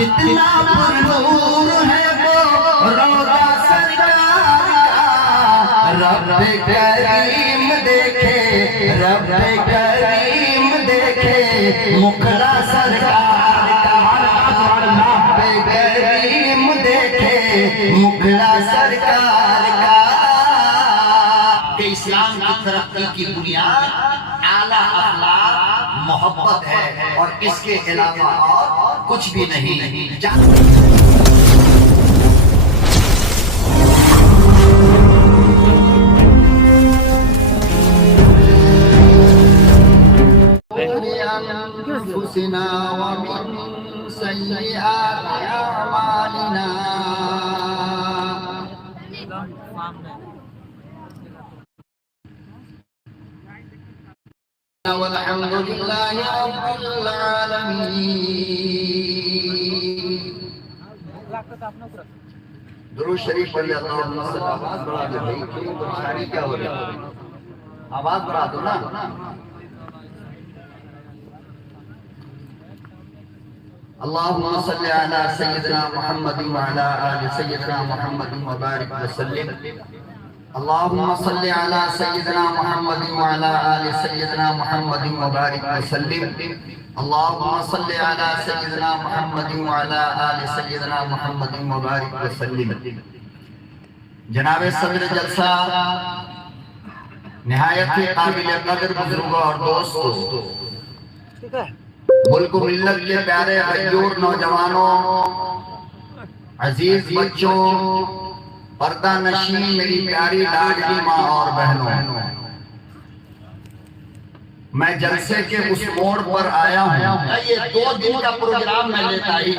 कितना पुरनूर है वो रोज़ा सरकार का। रब्बे करीम देखे, रब्बे करीम देखे मुखड़ा सरकार का। रब्बे करीम देखे मुखड़ा सरकार का। इस्लाम की तरक्की की बुनियाद आला अखलाक मोहब्बत है और इसके अलावा और कुछ भी नहीं। वल्हम्दुलिल्लाहि रब्बिल आलमीन। दुरूद शरीफ पढ़ लेता हूँ। आवाज बढ़ा दो भाई, क्यों परेशानी क्या हो रही है? आवाज बढ़ा दो ना। अल्लाहुम्मा सल्ली अला सय्यिदिना मुहम्मद व अला आलि सय्यिदिना मुहम्मद व बारिक व सल्लिम। अल्लाहुम्मा सल्ली अला सय्यिदिना मुहम्मद व अला आलि सय्यिदिना मुहम्मद व बारिक व सल्लिम। अल्लाहुम्मा सल्ली अला सय्यिदिना मुहम्मद व अला आलि सय्यिदिना मुहम्मद व बारिक व सल्लिम। जनाब सदर जलसा, निहायत ही काबिल कदर बुजुर्गों और दोस्तों, मुल्क मिल्लत के प्यारे गयूर नौजवानों, अजीज बच्चों, पर्दा नशीन मेरी प्यारी लाडली माँ और बहनों, मैं जलसे के उस मोड़ पर आया हूँ। ये 2 दिन का प्रोग्राम मैं लेता ही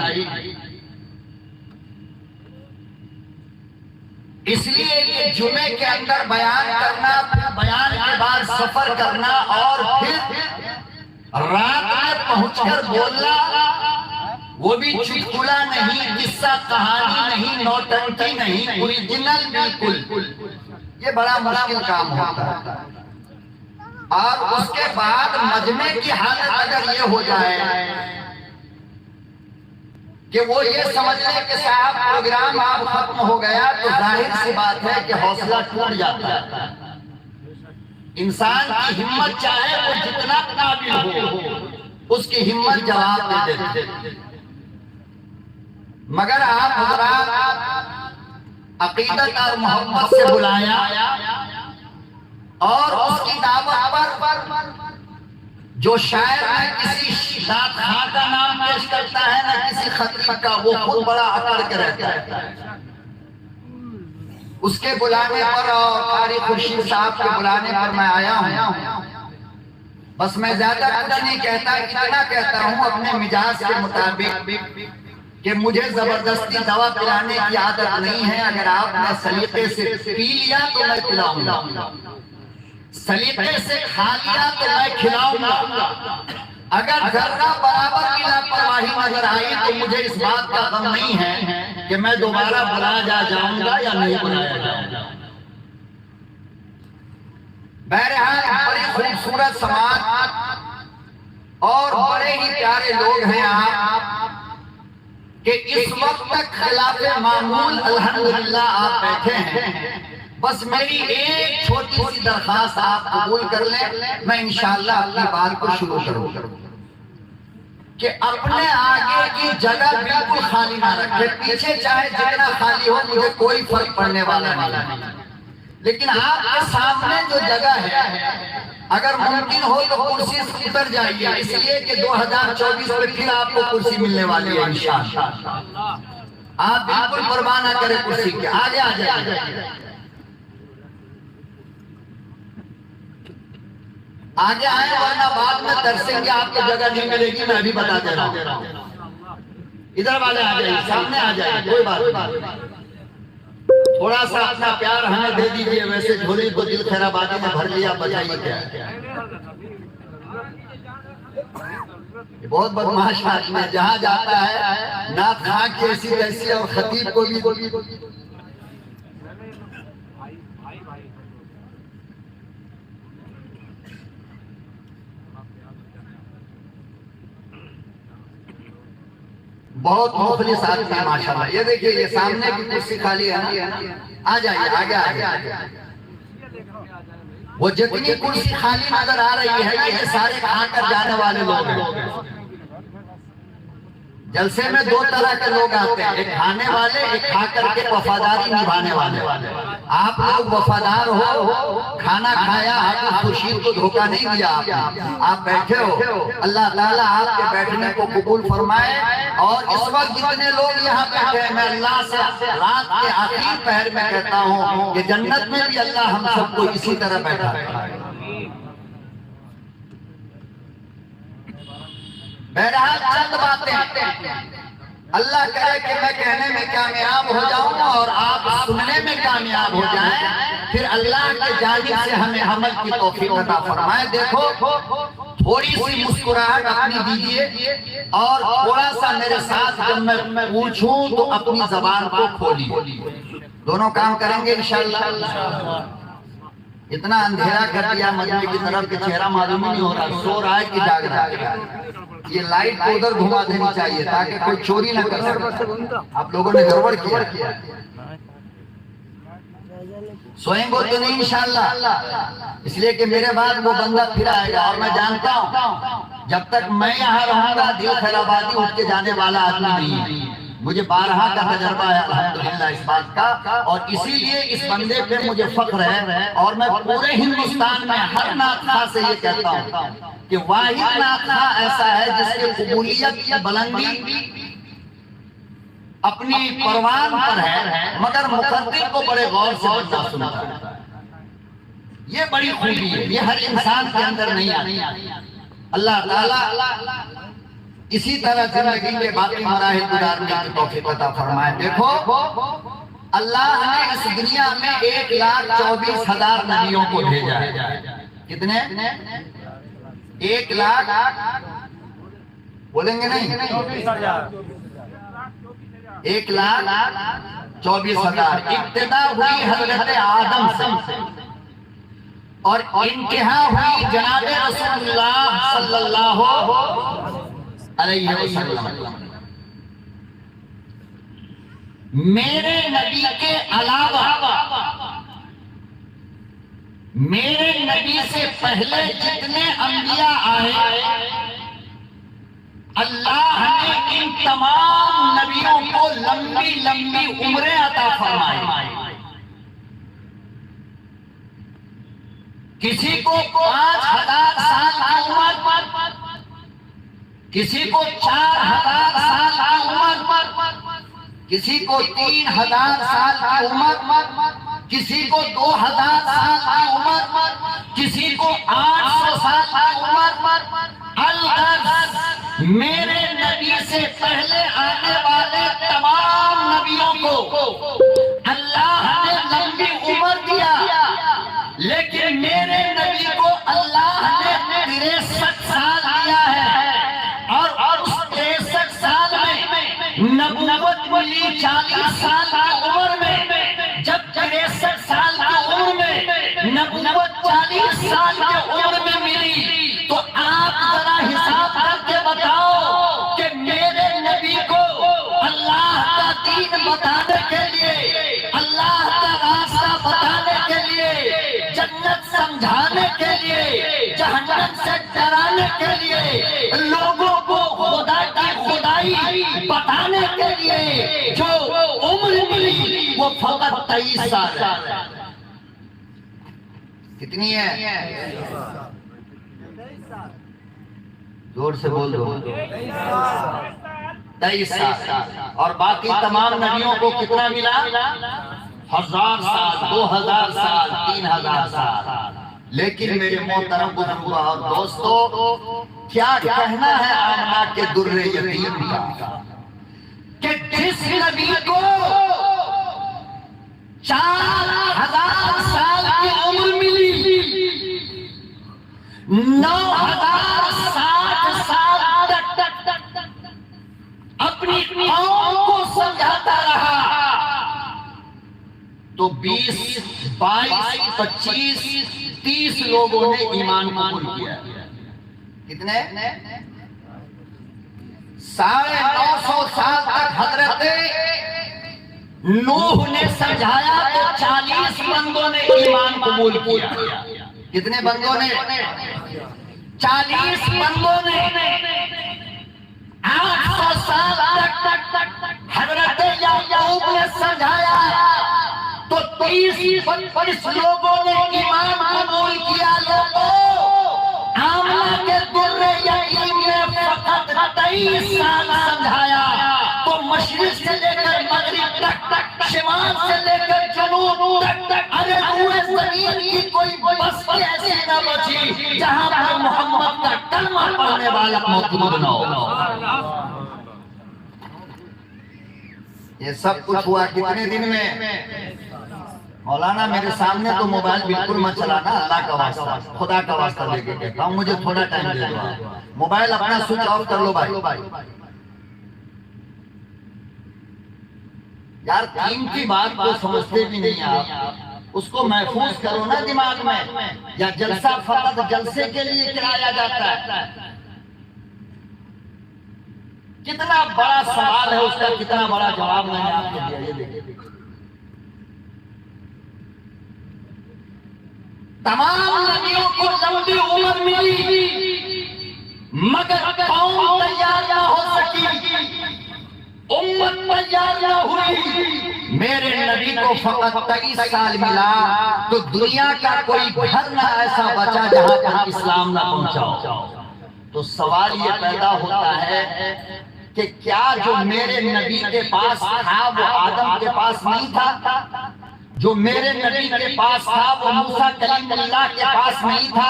इसलिए कि जुमे के अंदर बयान करना, फिर बयान के बाद सफर करना और फिर रात में पहुंचकर बोलना, वो भी चुटकुला नहीं, किस्सा कहानी नहीं, नौटंकी नहीं, ओरिजिनल बिल्कुल। ये बड़ा मुश्किल काम होता है। और उसके बाद मजमे की हालत अगर ये हो जाए कि वो ये समझ ले कि साहब प्रोग्राम अब खत्म हो गया, तो जाहिर सी बात है कि हौसला टूट जाता है। इंसान की हिम्मत चाहे वो जितना काबिल हो, उसकी हिम्मत जवाब दे देती। मगर आप हज़रात अकीदत और मोहब्बत से बुलाया और उसकी दावत पर जो शायर न किसी दात खां का नाम पेश करता है, न किसी खतीब का, वो खुद बड़ा अकड़ के रहता है। उसके बुलाने पर और कारी खुर्शीद साहब के बुलाने पर मैं आया हूँ। बस मैं ज्यादा कुछ नहीं कहता, इतना कहता हूँ अपने मिजाज के मुताबिक कि मुझे जबरदस्ती दवा पिलाने की आदत नहीं है। अगर आपने सलीके से पी लिया तो मैं पिलाऊंगा, सलीके से खा लिया तो मैं खिलाऊंगा। अगर जरा बराबर की लापरवाही नजर आई तो मुझे इस बात का गम नहीं है कि मैं दोबारा बुलाया जाऊंगा या नहीं बुलाया जाऊंगा। बहरहाल बड़ी खूबसूरत समाज और बड़े ही प्यारे लोग हैं आप कि इस वक्त तक खिलाफे मामूल अल्हम्दुलिल्लाह आप बैठे हैं। बस मेरी एक छोटी सी दरखास्त आप कबूल कर लें, मैं इंशाअल्लाह अपनी बात को शुरू करूंगा कि अपने आगे की जगह बिल्कुल खाली ना रखे। पीछे चाहे जितना खाली हो, मुझे कोई फर्क पड़ने वाला नहीं, लेकिन आपके सामने जो जगह है अगर मुमकिन हो तो कुर्सी से उतर जाइए, इसलिए कि 2024 में फिर आपको कुर्सी मिलने वाली है इंशाअल्लाह। आप बिल्कुल परवाह ना करें कुर्सी के, आगे आ जाइए, आगे आए, वरना बाद में तरसेंगे, आपको जगह नहीं मिलेगी। मैं अभी बता दे रहा हूँ। इधर वाले आ जाइए, सामने आ जाइए, कोई बात नहीं। थोड़ा सा अपना प्यार हमें दे दीजिए। वैसे झोली को दिल खैराबादी में भर लिया, बजाइए क्या। बहुत बदमाश आदमी, जहाँ जाता है ना खा के ऐसी तैसी, और खतीब को भी बहुत मुखलिस आदमी है माशाल्लाह। ये देखिए ये सामने की कुर्सी खाली है ना, आ जाइए आगे आगे। वो जितनी कुर्सी खाली नजर आ रही है ना, ये सारे खाकर जाने वाले लोग हैं। जलसे में दो तरह के लोग आते हैं, एक खाने वाले, एक खाकर के वफादारी निभाने वाले। आप लोग वफादार हो, खाना खाया, आपको खुशी को धोखा नहीं दिया आपने, आप बैठे हो। अल्लाह ताला आपके बैठने को कबूल फरमाए। और इस वक्त जितने लोग यहाँ बैठे हैं, मैं अल्लाह से रात के आखिरी पहर में कहता हूँ कि जन्नत में भी अल्लाह हम सबको इसी तरह बैठा है। बहरहाल चंद बातें, अल्लाह करे कि मैं कहने में कामयाब हो जाऊं और आप सुनने में कामयाब हो जाएं, फिर अल्लाह के जानिब से हमें अमल की तौफीक अता फरमाए। देखो थोड़ी सी मुस्कुराहट अपनी दीजिए और थोड़ा सा मेरे साथ जब मैं पूछूं तो अपनी जबान को खोलिए। दोनों काम करेंगे इंशाअल्लाह। इतना अंधेरा कर दिया मजमे की तरफ के चेहरा मालूम ही नहीं हो रहा, सो रहा है कि जाग रहा है। ये लाइट को उधर घुमा देनी चाहिए ताकि कोई चोरी ना कर सके। आप लोगों ने गड़बड़ किया। सोएंगे तो नहीं इंशाअल्लाह, इसलिए कि मेरे बाद वो बंदा फिर आएगा। और मैं जानता हूँ जब तक मैं यहाँ रहूंगा दिल खैराबादी उठ के जाने वाला आदमी नहीं है। मुझे 12 का तजर्बा है अल्हम्दुलिल्लाह इस बात का, और इसीलिए इस बंदे पे मुझे फख्र है। और मैं पूरे हिंदुस्तान में हर नाखा से ये कहता हूँ कि वाहिद नाखा ऐसा है जिसके कबूलियत की बुलंदी अपनी परवान पर है, मगर मुकद्दर को बड़े गौर से बंदा सुनता है। ये बड़ी खूबी है, ये हर इंसान के अंदर नहीं आती। अल्लाह ताला इसी तरह जिंदगी के बाकी मराहिल गुजारने की तौफीक अता फरमाए। देखो अल्लाह ने इस दुनिया में 1,24,000 नबियों को भेजा है। कितने? 1 लाख बोलेंगे नहीं, 1,24,000। इब्तिदा हुई हजरत आदम से और इंतहा हुई जनाब रसूलुल्लाह सल्लल्लाहु अलैहि वसल्लम। मेरे नबी के अलावा मेरे नबी से पहले जितने अंबिया आए, अल्लाह ने इन तमाम नबियों को लंबी लंबी उम्रें अता फरमाई। किसी को 5,000 साल की उम्र, किसी को 4,000 साल की उम्र, किसी को 3,000 साल की उम्र, किसी को 2,000 साल की उम्र, किसी को 800 साल की उम्र। अलगर्ज मेरे नबी से पहले आने वाले तमाम नबियों को अल्लाह ने लंबी उम्र दिया, लेकिन मेरे नबी को अल्लाह ने 63 साल दिया है। और उस 63 साल में नबुव्वत मिली 40 साल की उम्र में। जब 63 साल की उम्र में नबुव्वत 40 साल की उम्र में मिली, तो आप जरा हिसाब करके बताओ कि मेरे नबी को अल्लाह का दीन बताने के लिए, अल्लाह का रास्ता बताने के लिए, जन्नत समझाने के लिए, जहन्नम से डराने के लिए, लोगों को खुदा की खुदाई बताने के लिए जो उम्र मिली वो फकत 23 साल है। कितनी है? जोर से बोल दो। 23 साल। और बाकी तमाम नबियों को कितना मिला? 1000 साल, 2000 साल, 3000 साल। लेकिन मेरे मोहतरम बुजुर्गों और दोस्तों, क्या कहना है आमना के दुर्रे यतीम का कि जिस नबी को 4000 साल की उम्र मिली, 9,060 साल तक अपनी कौम को समझाता रहा, तो 20, 22, 25, 30 लोगों ने ईमान कबूल किया। कितने? 950 साल नूह ने समझाया तो 40 बंदों ने ईमान कबूल किया। कितने बंदों ने? 40 बंदों ने 800 साल तक हजरत याकूब ने समझाया तो 30 लोगों ने ईमान कबूल किया। लोगों, आमना के दुर्रे यतीम ने फकत 23 साल समझाया तो मशरिक से लेकर मगरिब तक, शिमाल से लेकर जनूब तक, अरे पूरे ज़मीन की कोई बस ऐसी न बची जहां पर मोहम्मद का कलमा पढ़ने वाला मौजूद न हो। ये सब कुछ हुआ कितने दिन में? मौलाना मेरे सामने तो मोबाइल बिल्कुल मत चलाना, अल्लाह का वास्ता, खुदा का वास्ता लेके कहता हूँ, मुझे थोड़ा टाइम दे दो। मोबाइल अपना स्विच ऑफ कर लो भाई। यार कीमती बात को समझते भी नहीं आप, उसको महफूज करो ना दिमाग में। या जलसा फकत जलसे के लिए कराया जाता है? कितना बड़ा सवाल है उसका, कितना बड़ा जवाब मैंने आपको दिया। ये देखिए, तमाम नबियों को लंबी उम्र मिली मगर कौम तैयार ना हो सकी, उम्मत तैयार ना हुई। मेरे नबी को फकत 23 साल मिला तो दुनिया का कोई घर ना ऐसा बचा जहां तक इस्लाम ना पहुंचा। तो सवाल ये पैदा होता है कि क्या जो मेरे नबी के पास था वो आदम के पास नहीं था? जो मेरे नबी के पास था वो मूसा कलीमुल्लाह के पास नहीं था?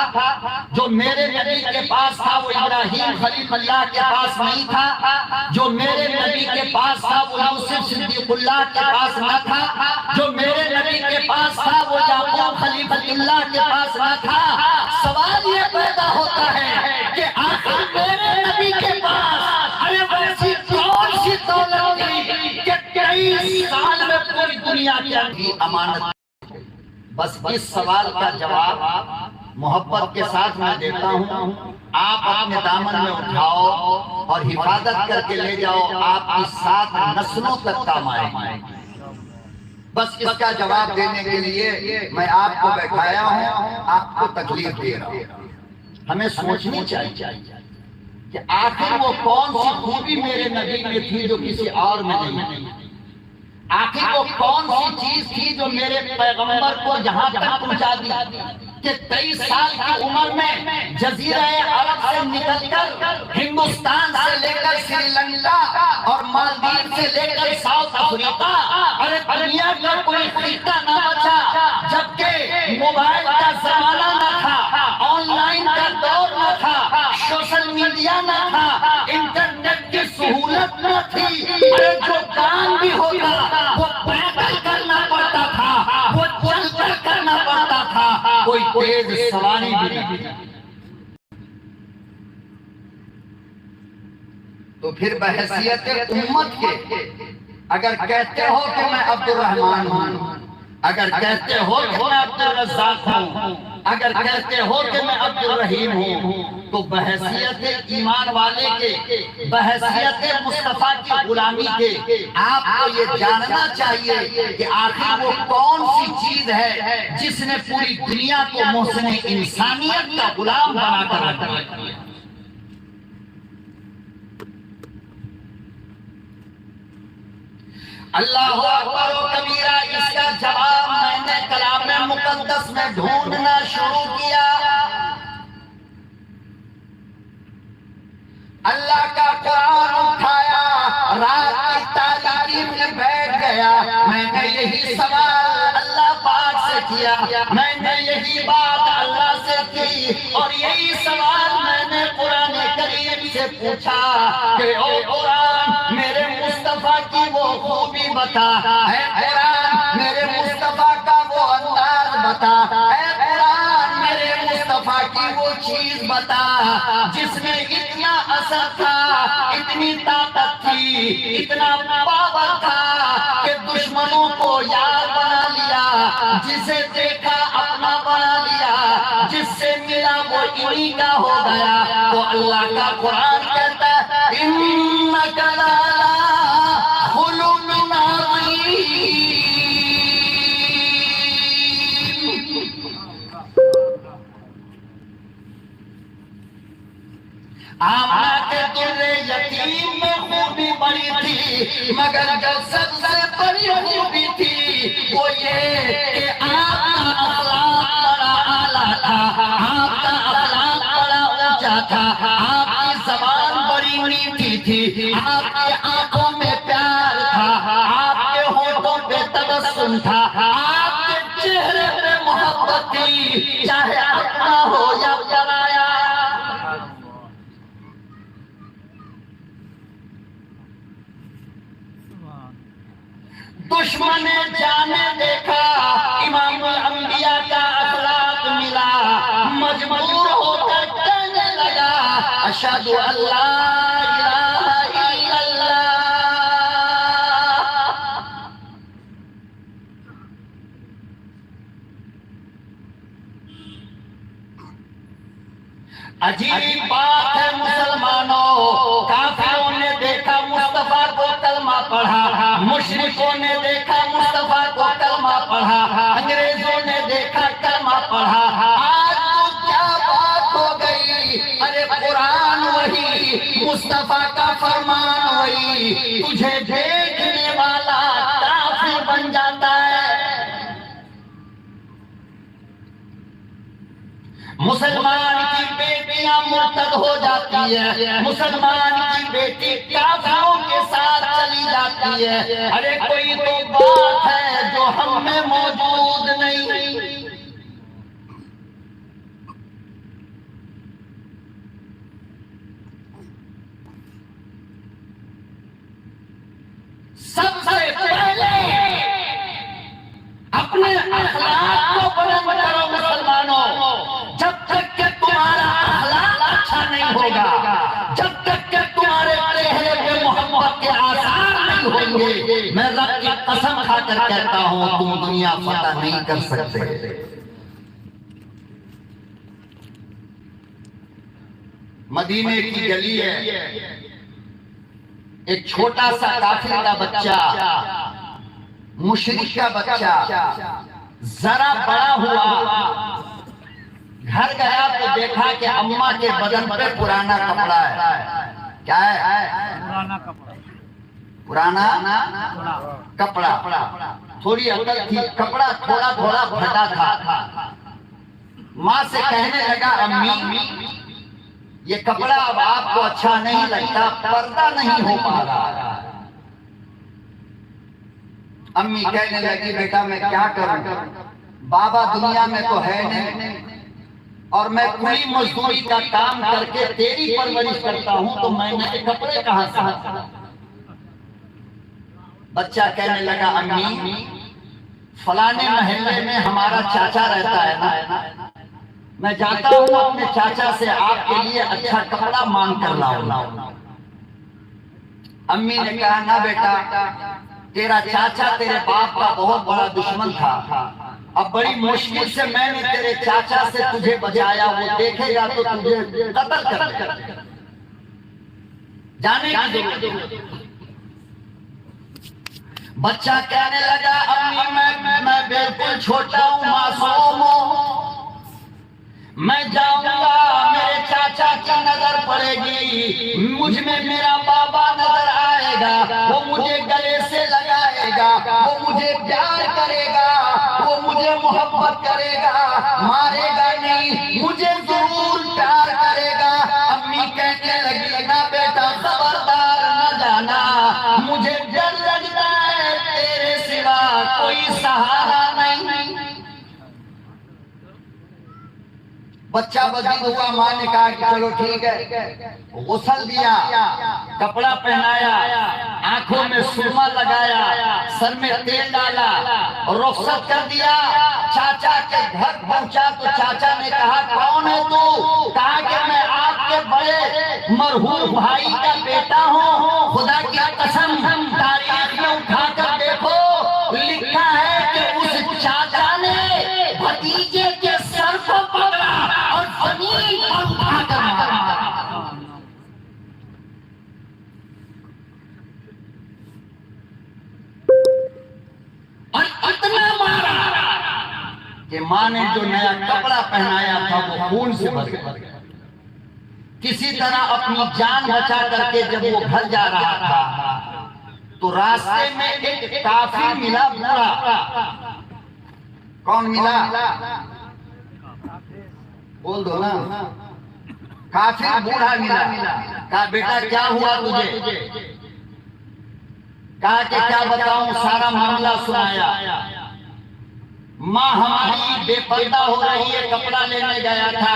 जो मेरे नबी के पास था वो इब्राहीम खलीलुल्लाह के पास नहीं था? जो मेरे नबी के पास था वो यूसुफ सिद्दीकुल्लाह के पास न था? जो मेरे नबी के पास था वो याकूब खलीलुल्लाह के पास न था? सवाल ये पैदा होता है कि आखिर मेरे नबी के पास ऐसी कौन सी दौलत थी कि 23 साल में पूरी दुनिया की अमानत? बस इस सवाल का जवाब मोहब्बत के साथ मैं देता हूं। आप अपने दामन में उठाओ और हिफाजत करके ले जाओ, आपकी 7 नस्लों तक काम आएगी। बस इसका जवाब देने के लिए मैं आपको बैठाया हूं, आपको तकलीफ दे रहा हूं। हमें सोचनी चाहिए कि आखिर वो कौन सी खूबी मेरे नबी में थी जो किसी और में नहीं। आखिर वो कौन सी चीज थी जो मेरे पैगंबर को जहां तक पहुंचा दी कि 23 साल की उम्र में जजीरा अरब से निकलकर हिंदुस्तान से लेकर श्रीलंका और मालदीव से लेकर साउथ अफ्रीका, अरे दुनिया का कोई खिता न बचा जबकि मोबाइल का जमाना न था, ऑनलाइन का दौर न था, सोशल मीडिया न था, इंटरनेट की सहूलत न थी। अरे जो काम भी होता वो पैदल करना पड़ता था, वो चलकर करना पड़ता था, कोई तेज सवारी भी नहीं। तो फिर बहैसियत उम्मत के अगर कहते हो कि मैं अब्दुल रहमान हूं, अगर कहते हो कि मैं अब्दुल रज़्ज़ाक़ हूं, अगर कहते हो कि मैं अब्दुल रहीम हूं, तो बहैसियत ईमान वाले के, बहैसियत मुस्तफा की गुलामी के आपको ये जानना चाहिए कि आखिर वो कौन सी चीज है जिसने पूरी दुनिया को मोहसिन इंसानियत का गुलाम बनाकर रख दिया। अल्लाह अकबर व कबीरा, इसका जवाब मैंने कलाम मुकद्दस में ढूंढना शुरू किया। अल्लाह का कुरान उठाया, रात की तारीकी में बैठ गया। मैंने यही सवाल अल्लाह पाक से किया, मैंने यही बात अल्लाह से की और यही सवाल मैंने कुरान करीम से पूछा कि ओ कुरान, मेरे मुस्तफा की वो खूबी बता, है कुरान मेरे मुस्तफा का वो अंदाज बता, है कुरान मेरे मुस्तफा की वो चीज बता जिसमें इतना असर था, इतनी ताकत थी, इतना पावर था कि दुश्मनों को यार बना लिया, जिसे देखा अपना बना लिया, जिससे मिला वो इन्हीं का हो गया। तो अल्लाह का कुरान कहता है, इन्नका ला खुलुक़िन बड़ी थी, मगर जो सबसे बड़ी खूबी थी वो ये कि आपका अखलाक बड़ा आला था, आपका अखलाक बड़ा ऊंचा था, आपकी ज़बान बड़ी मीठी थी, आपकी आंखों में प्यार था, आपके होठों पे तबस्सुम था, आपके चेहरे पे मोहब्बत थी, चाहे अपना हो या पराया। दुश्मन जाने देखा इमाम अंबिया का अखलाक मिला, मजबूर होकर कहने लगा अशहदु अल्ला इलाहा इल्लल्लाह। अजीब बात है मुसलमानों, काफिरों ने देखा मुस्तफा को कलमा पढ़ा, मुशरिकों ने देखा मुस्तफा को कलमा पढ़ा, अंग्रेजों ने देखा कलमा पढ़ा। आज तो क्या बात हो गई, अरे कुरान वही, मुस्तफा का फरमान वही, तुझे देखने वाला काफिर बन जाता है। मुसलमान की बेटियां मुर्तद हो जाती है, मुसलमान की बेटी काफिरों के साथ चली जाती है। अरे कोई तो बात है जो हम में मौजूद नहीं। सबसे पहले अपने अखलाक को बुलंद करो मुसलमानों। जब तक के तुम्हारा अखलाक अच्छा नहीं होगा, जब तक के तुम्हारे चेहरे पे मोहब्बत के आसार नहीं होंगे, मैं रब की कसम खाकर कहता हूं तुम दुनिया फतह नहीं कर सकते। मदीने की गली है, एक छोटा सा काफिर का बच्चा, मुशरिक का बच्चा जरा बड़ा हुआ, घर गया तो देखा कि अम्मा के बदन पे पुराना कपड़ा है। क्या है? पुराना कपड़ा, पुराना कपड़ा। थोड़ी अकल थी, कपड़ा थोड़ा थोड़ा फटा था। माँ से कहने लगा अम्मी ये कपड़ा अब आपको अच्छा नहीं लगता, पर्दा नहीं हो पा रहा। अम्मी कहने लगी बेटा मैं क्या करूं, बाबा दुनिया में तो है नहीं, और मैं कुली मजदूरी का काम करके तेरी परवरिश करता हूं, तो मैंने कपड़े कहां से? बच्चा कहने लगा अम्मी फलाने महल्ले में हमारा चाचा रहता है ना, मैं जाता हूं अपने चाचा से आपके लिए अच्छा कपड़ा मांग कर लाऊं। अम्मी ने कहा ना बेटा, तेरा चाचा तेरे बाप का बहुत बड़ा दुश्मन था, अब बड़ी मुश्किल से मैंने तेरे चाचा से तुझे बचाया, वो देखेगा तो तुझे कत्ल कर देगा। जाने की जरूरत। बच्चा कहने लगा अम्मी मैं बिल्कुल छोटा हूँ, मासूम हूँ, मैं जाऊंगा मेरे चाचा की नजर पड़ेगी, मुझ में मेरा बाबा नजर आएगा, वो मुझे गले से लगाएगा, वो मुझे प्यार करेगा, वो मुझे मोहब्बत करेगा, मारेगा नहीं, मुझे जरूर प्यार करेगा। अम्मी कहने लगी ना बेटा खबरदार न जाना, मुझे डर लगता है तेरे सिवा कोई सहारा नहीं। बच्चा बदीद हुआ, माँ ने कहा कि चलो ठीक है, गुस्ल दिया, कपड़ा पहनाया, आंखों में सुरमा लगाया, सर में तेल डाला और रुखसत कर दिया। चाचा के घर पहुंचा तो चाचा ने कहा कौन है तू? कहा कि मैं आपके बड़े मरहूम भाई का बेटा हूँ, खुदा की कसम तारीख में उठा कर देखो, लिखा है कि उस चाचा ने भतीजे के सर को पकड़ा और जमीन पर उठाकर मारा। और इतना मारा कि माँ ने जो नया कपड़ा पहनाया था वो खून से भर गया। किसी तरह अपनी जान बचा करके जब वो घर जा रहा था तो रास्ते में एक काफिर मिला बूढ़ा। कौन मिला? बोल दो ना। काफिर बूढ़ा मिला। कहा बेटा क्या हुआ तुझे? कहा कि क्या बताऊं, सारा मामला सुनाया। माँ हमारी बेपर्दा हो रही है, कपड़ा लेने गया था,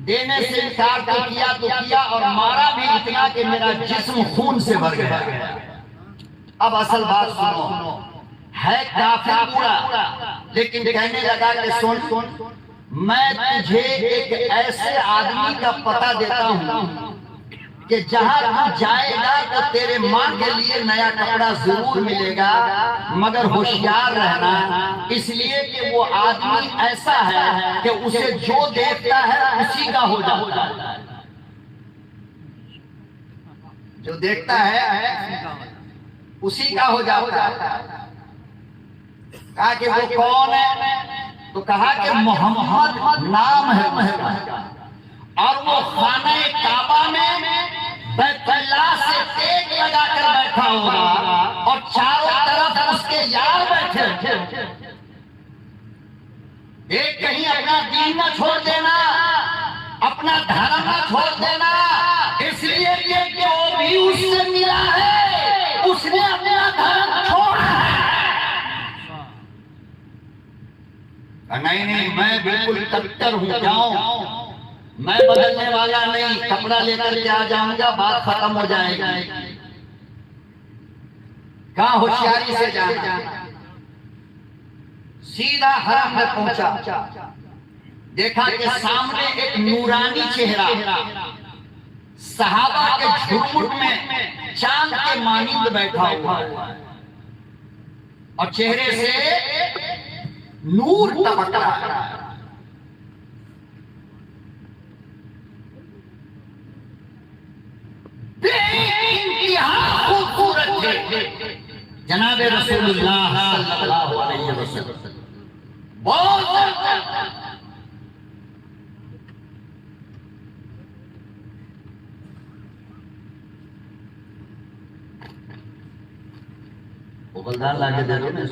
देने से इनकार तो किया और मारा भी इतना कि मेरा जिस्म खून से भर गया। अब असल बात सुनो, है काफिर बूढ़ा, लेकिन कहने लगा कि सुन, मैं तुझे एक ऐसे आदमी का पता देता हूँ कि जहां तू जाएगा तो तेरे माँ के लिए नया कपड़ा जरूर मिलेगा, मगर होशियार रहना, इसलिए कि वो आदमी ऐसा है कि उसे जो देखता है उसी का हो जाता है। जो देखता है उसी का हो जाता है। कहा कि वो कौन है? तो कहा कि मोहम्मद नाम है और वो खाने काबा में बैतुल्लाह से तेग लगाकर बैठा होगा और चारों तरफ उसके यार बैठे। एक कहीं अपना दीन न छोड़ देना, अपना धर्म न छोड़ देना, इसलिए कि वो भी उससे मिला है, उसने अपना धर्म छोड़ा है। नहीं, मैं बिल्कुल कट्टर हूं, जाऊं, मैं बदलने वाला नहीं, कपड़ा लेकर के आ जाऊंगा, बात खत्म हो जाएगी। कहां होशियारी से जाना, सीधा हरम में पहुंचा। देखा कि सामने एक नूरानी चेहरा सहाबा के झुरमुट में चांद के मानिंद बैठा हुआ और चेहरे से नूर टपक रहा है। खूबसूरत थे जनाब रसूलुल्लाह सल्लल्लाहु अलैहि वसल्लम। बहुत वो बलिदान लाके दे दो ना।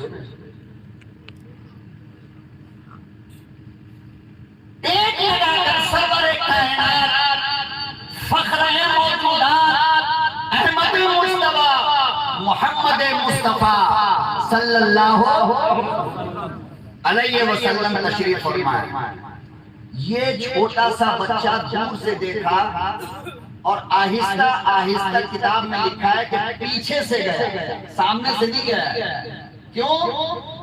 एक लगाकर सरवर कायनात फख्र मौजूदात अहमद मुस्तफा मोहम्मद मुस्तफा सल्लल्लाहु अलैहि वसल्लम तशरीफ फरमाए। ये छोटा सा बच्चा दूर से देखा और आहिस्ता आहिस्ता किताब में लिखा है कि पीछे से गया, सामने से नहीं गया। क्यों?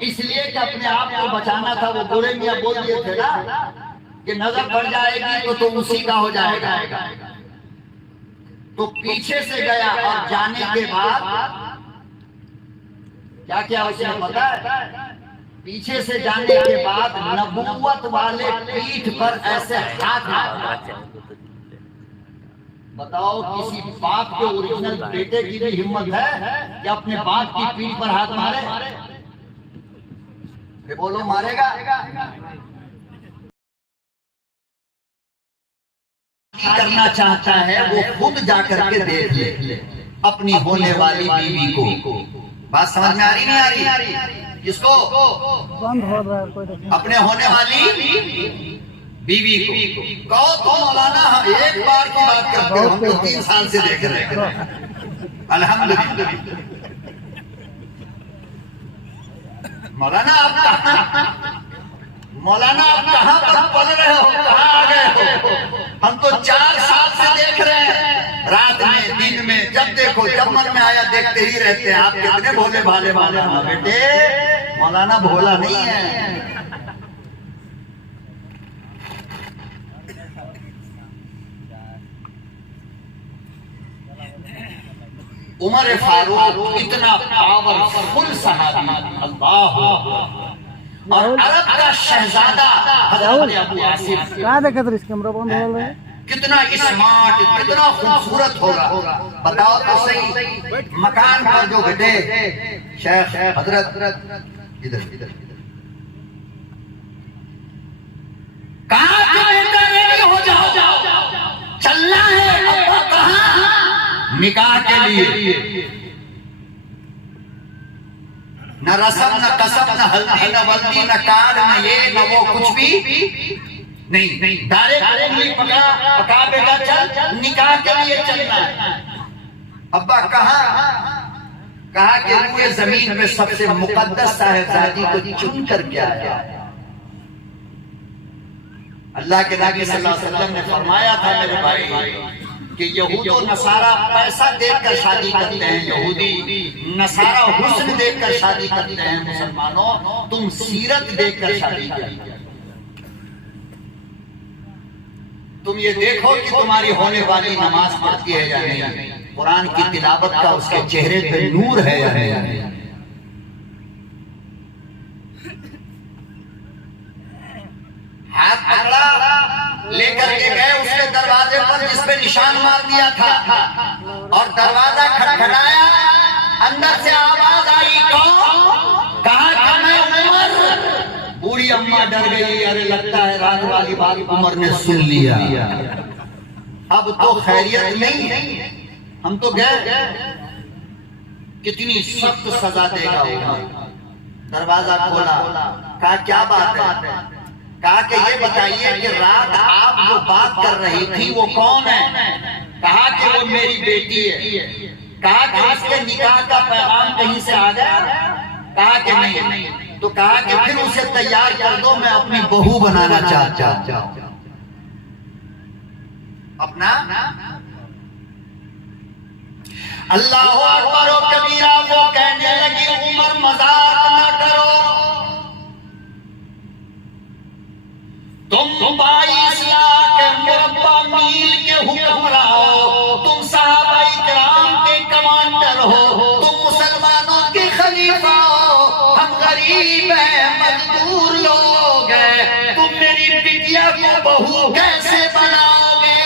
इसलिए कि अपने आप को बचाना था। वो गोरे मियां बोल दिए थे ना कि नजर पड़ जाएगी तो उसी का हो जाएगा। तो पीछे से गया और जाने के बाद क्या क्या उसे पता है? पीछे से जाने के बाद नबूवत वाले पीठ पर ऐसे हाथ मारा। बताओ किसी बाप के ओरिजिनल बेटे की भी हिम्मत है कि अपने बाप की पीठ पर हाथ मारे? बोलो मारेगा? करना चाहता है वो खुद जाकर के देख ले अपनी होने वाली बीवी को। बात समझ में आ रही नहीं आ रही? किसको? बंद हो रहा है। अपने होने वाली बीवी को कहो तो मौलाना एक बार की बात करते हो, हम तो 3 साल से देख रहे हैं। अल्हम्दुलिल्लाह। मौलाना आप कहाँ पर पल रहे हो, कहाँ आ गए हो? हम तो 4 साल से देख रहे हैं, रात में दिन में, जब देखो जब मन में आया देखते ही रहते हैं। आप कितने भोले भाले मौलाना। बेटे मौलाना भोला नहीं है। उमर फारूक इतना पावरफुल सहाबी, अल्लाह, और अरब का शहजादा हज़रत अबू आसिम कितना स्मार्ट, कितना खूबसूरत होगा। बताओ तो सही। मकान पर जो बैठे शेख हजरत इधर कहाँ हो जाओ, चलने निकाह के लिए न रसम न कसम न हल्दी न बल्दी न कार्ड न ये न वो कुछ भी नहीं। डायरेक्ट उंगली पकड़ा बेटा चल निकाह के लिए चलना है। अब्बा कहा कि पूरे जमीन में सबसे मुकद्दस साहिबजादी को चुन कर क्या आया। अल्लाह के नबी सल्लल्लाहु अलैहि वसल्लम ने फरमाया था मेरे भाई कि यहूदो नसारा पैसा देकर शादी करते हैं, यहूदी नसारा हुस्न देकर शादी करते हैं, मुसलमानों तुम सीरत देकर शादी करो। तुम ये देखो कि तुम्हारी होने वाली नमाज पढ़ती है या नहीं, कुरान की तिलावत का उसके चेहरे पे नूर है या नहीं। हाथ पकड़ा लेकर के गए उसके दरवाजे पर जिसपे निशान मार दिया था और दरवाजा खटखटाया। अंदर से आवाज आई कौन? कहा कि मैं उमर। बूढ़ी अम्मा डर गई, अरे लगता है रात वाली बात उमर ने सुन लिया, अब तो खैरियत नहीं, हम तो गए। कितनी सख्त सजा देगा उमर। दरवाजा खोला, कहा क्या बात है? कहा कि ये बताइए कि रात आप जो बात कर रही थी वो कौन है? कहा कि वो मेरी बेटी है। कहा कि उसके निकाह का पैगाम कहीं से आ गया? कहा कि नहीं। तो कहा कि फिर उसे तैयार कर दो, मैं अपनी बहू बनाना चाहता हूं। अपना अल्लाह अकबर कबीरा वो कहने लगी उमर मजाक न करो, तुम 22 लाख मुरब्बा मील के हुक्मरान हो, तुम सहाबाए किराम के कमांडर हो, तुम मुसलमानों के खलीफा हो, हम गरीब हैं, मजदूर लोग हैं, तुम मेरी बिटिया को बहू कैसे बनाओगे?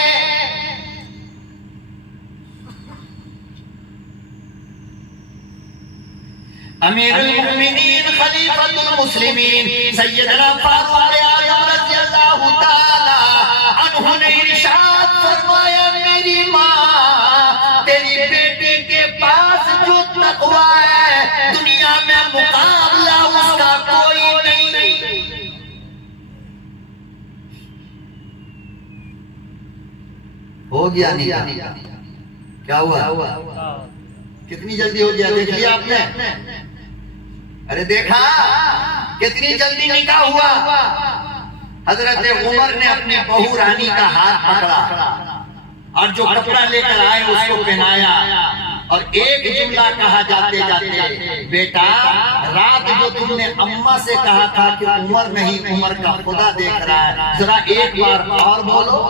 अमीरुल मुमिनीन खलीफतुल मुस्लिमीन सैयदना फारूक आज़म रज़ियल्लाहु ताला अन्हु ने इरशाद फरमाया, मेरी माँ तेरी बेटी के पास जो तक़वा है दुनिया में मुकाबला उसका कोई नहीं। हो गया नहीं? क्या हुआ? कितनी जल्दी हो गया? देख लिया आपने? अरे देखा कितनी जल्दी निकाह हुआ। हजरत उमर ने अपने बहू रानी का हाथ पकड़ा और जो कपड़ा लेकर आए उसको पहनाया और एक जुमला कहा जाते जाते, बेटा रात जो तुमने अम्मा से कहा था कि उमर नहीं उमर का खुदा देख रहा है, जरा एक बार और बोलो।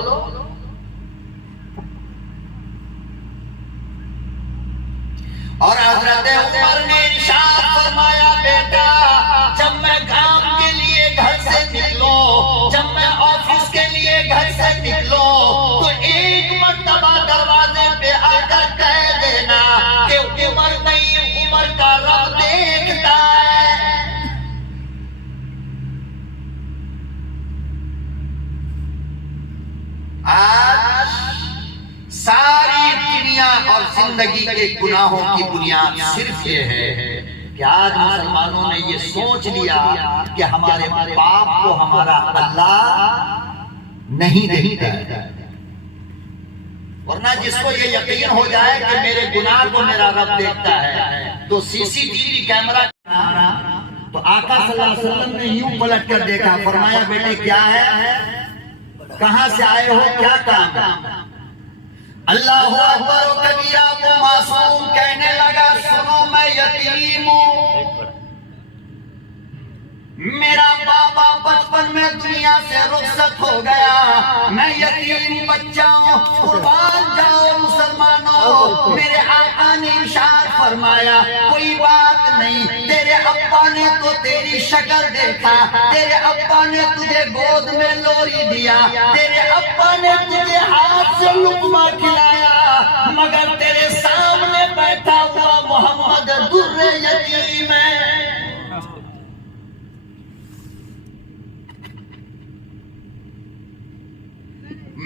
और हजरत उमर ने इरशाद फरमाया, बेटा जब मैं काम के लिए घर से निकलो, जब मैं ऑफिस के लिए घर से निकलो, तो एक मर्तबा दरवाजे पे आकर कह देना कि उमर नहीं उमर का रब देखता है। आज सारी दुनिया और जिंदगी के गुनाहों की बुनियाद सिर्फ ये है कि आज मुसलमानों ने ये सोच लिया कि हमारे बाप को हमारा अल्लाह नहीं देखता है। वरना जिसको ये यकीन हो जाए कि मेरे गुनाह को मेरा रब देखता है, तो सीसीटीवी कैमरा तो आका सल्लल्लाहु अलैहि वसल्लम ने यूं पलट कर देखा, फरमाया बेटे क्या है, कहां से आए हो, क्या काम? अल्लाह अकबर कबीरा वो मासूम कहने लगा, सुनो मैं यतीम हूं, मेरा बाबा बचपन में दुनिया से रुखसत हो गया, मैं यतीम बच्चा हूं, कुर्बान जाओ मुसलमानों। मेरे आका ने इरशाद फरमाया, कोई बात नहीं, तेरे अब्बा ने तो तेरी शक्ल देखा, तेरे अब्बा ने तुझे गोद में लोरी दिया, तेरे अब्बा ने तुझे हाथ से लुक़मा खिलाया, मगर तेरे सामने बैठा हुआ मोहम्मद दुर्रे यतीम है।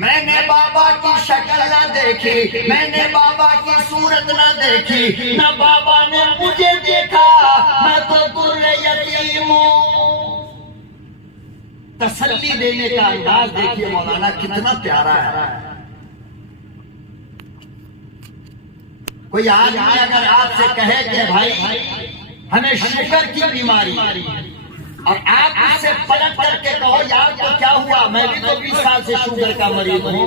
मैंने बाबा की शक्ल न देखी, मैंने बाबा की सूरत न देखी, न बाबा ने मुझे देखा, मैं तो दुर्रे यतीम हूं। तसल्ली देने का अंदाज देखिए मौलाना कितना प्यारा है। कोई आदमी अगर आपसे कहे कि भाई हमें शुगर की बीमारी, और आप इससे पलट करके कहो यार तो क्या हुआ, मैं भी तो 20 साल से शुगर का मरीज हूं,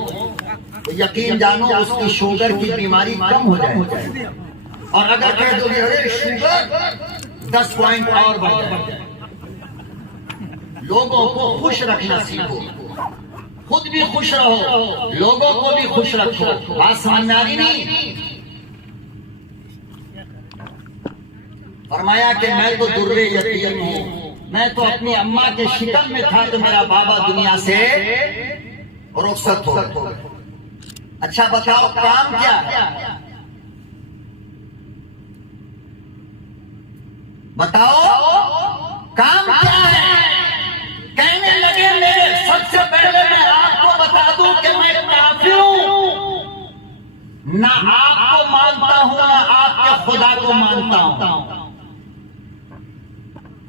तो यकीन जानो उसकी शुगर की बीमारी कम हो जाए। और अगर कह दोगे अरे शुगर 10 पॉइंट और बढ़ जाए। लोगों को खुश रखना सीखो, खुद भी खुश रहो, लोगों को भी खुश रखो। बात समझ में आ रही नहीं? फरमाया कि मैं तो दुर्रे यतीम हूं, मैं तो अपनी अम्मा के शिकम में था तो मेरा बाबा दुनिया से रुखसत हो गए। अच्छा बताओ काम क्या है? बताओ काम क्या है? कहने लगे मेरे, सबसे पहले मैं आपको बता दूं कि मैं काफिर हूं, ना आपको मानता हूं ना आपके खुदा को मानता हूं,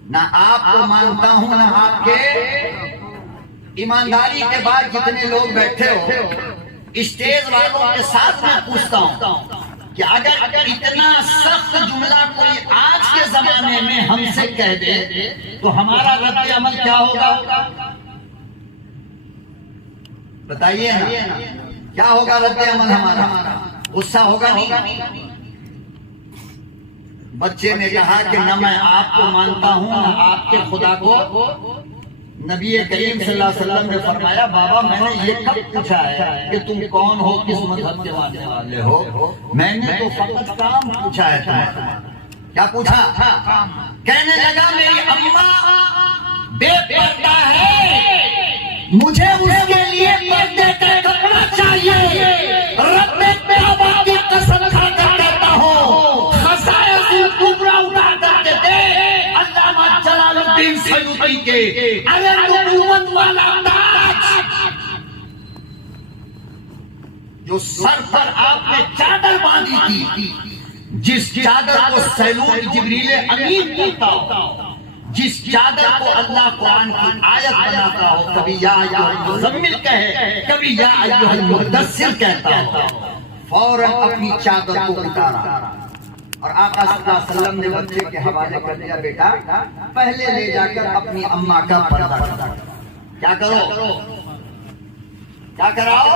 ना आपको मानता हूं ना आपके। ईमानदारी के बाद जितने लोग बैठे हो स्टेज वालों के साथ मैं पूछता हूं कि अगर इतना सख्त जुमला कोई आज के जमाने में हमसे कह दे तो हमारा रद्द अमल क्या होगा? बताइए ना, क्या होगा रद्द अमल हमारा? गुस्सा होगा नहीं? बच्चे ने कहा कि न मैं आपको मानता हूं न आपके खुदा को। नबी करीम सल्लल्लाहु अलैहि वसल्लम ने फरमाया बाबा मैंने ये कब पूछा है कि तुम कौन हो, किस मजहब के मानने वाले हो? मैंने तो फकत काम पूछा है तुम्हें। क्या पूछा? कहने लगा मेरी अम्मा बेपर्दा है, मुझे उसके लिए पर्दे का कपड़ा चाहिए। रब्बे काबा की कसम खाकर कहता हूं खसाइस कुबरा उठा करके दे अल्लामा जलालुद्दीन सयूती के अरे नबूवत वाला ताज जो सर पर आपने चादर बांधी थी, जिस चादर को सैलून जिब्रील अमीन कहता हो, जिस चादर को अल्लाह कुरान की आयत बनाता हो, कभी या अय्युहल मुज़म्मिल कहे, कभी या अय्युहल मुद्दस्सिर कहता हो, फौरन अपनी चादर को उतारा और आका सल्लल्लाहु अलैहि वसल्लम ने बच्चे के हवाले कर दिया बेटा पहले ले जाकर अपनी अम्मा का पर्दा करो। क्या करो? क्या कराओ?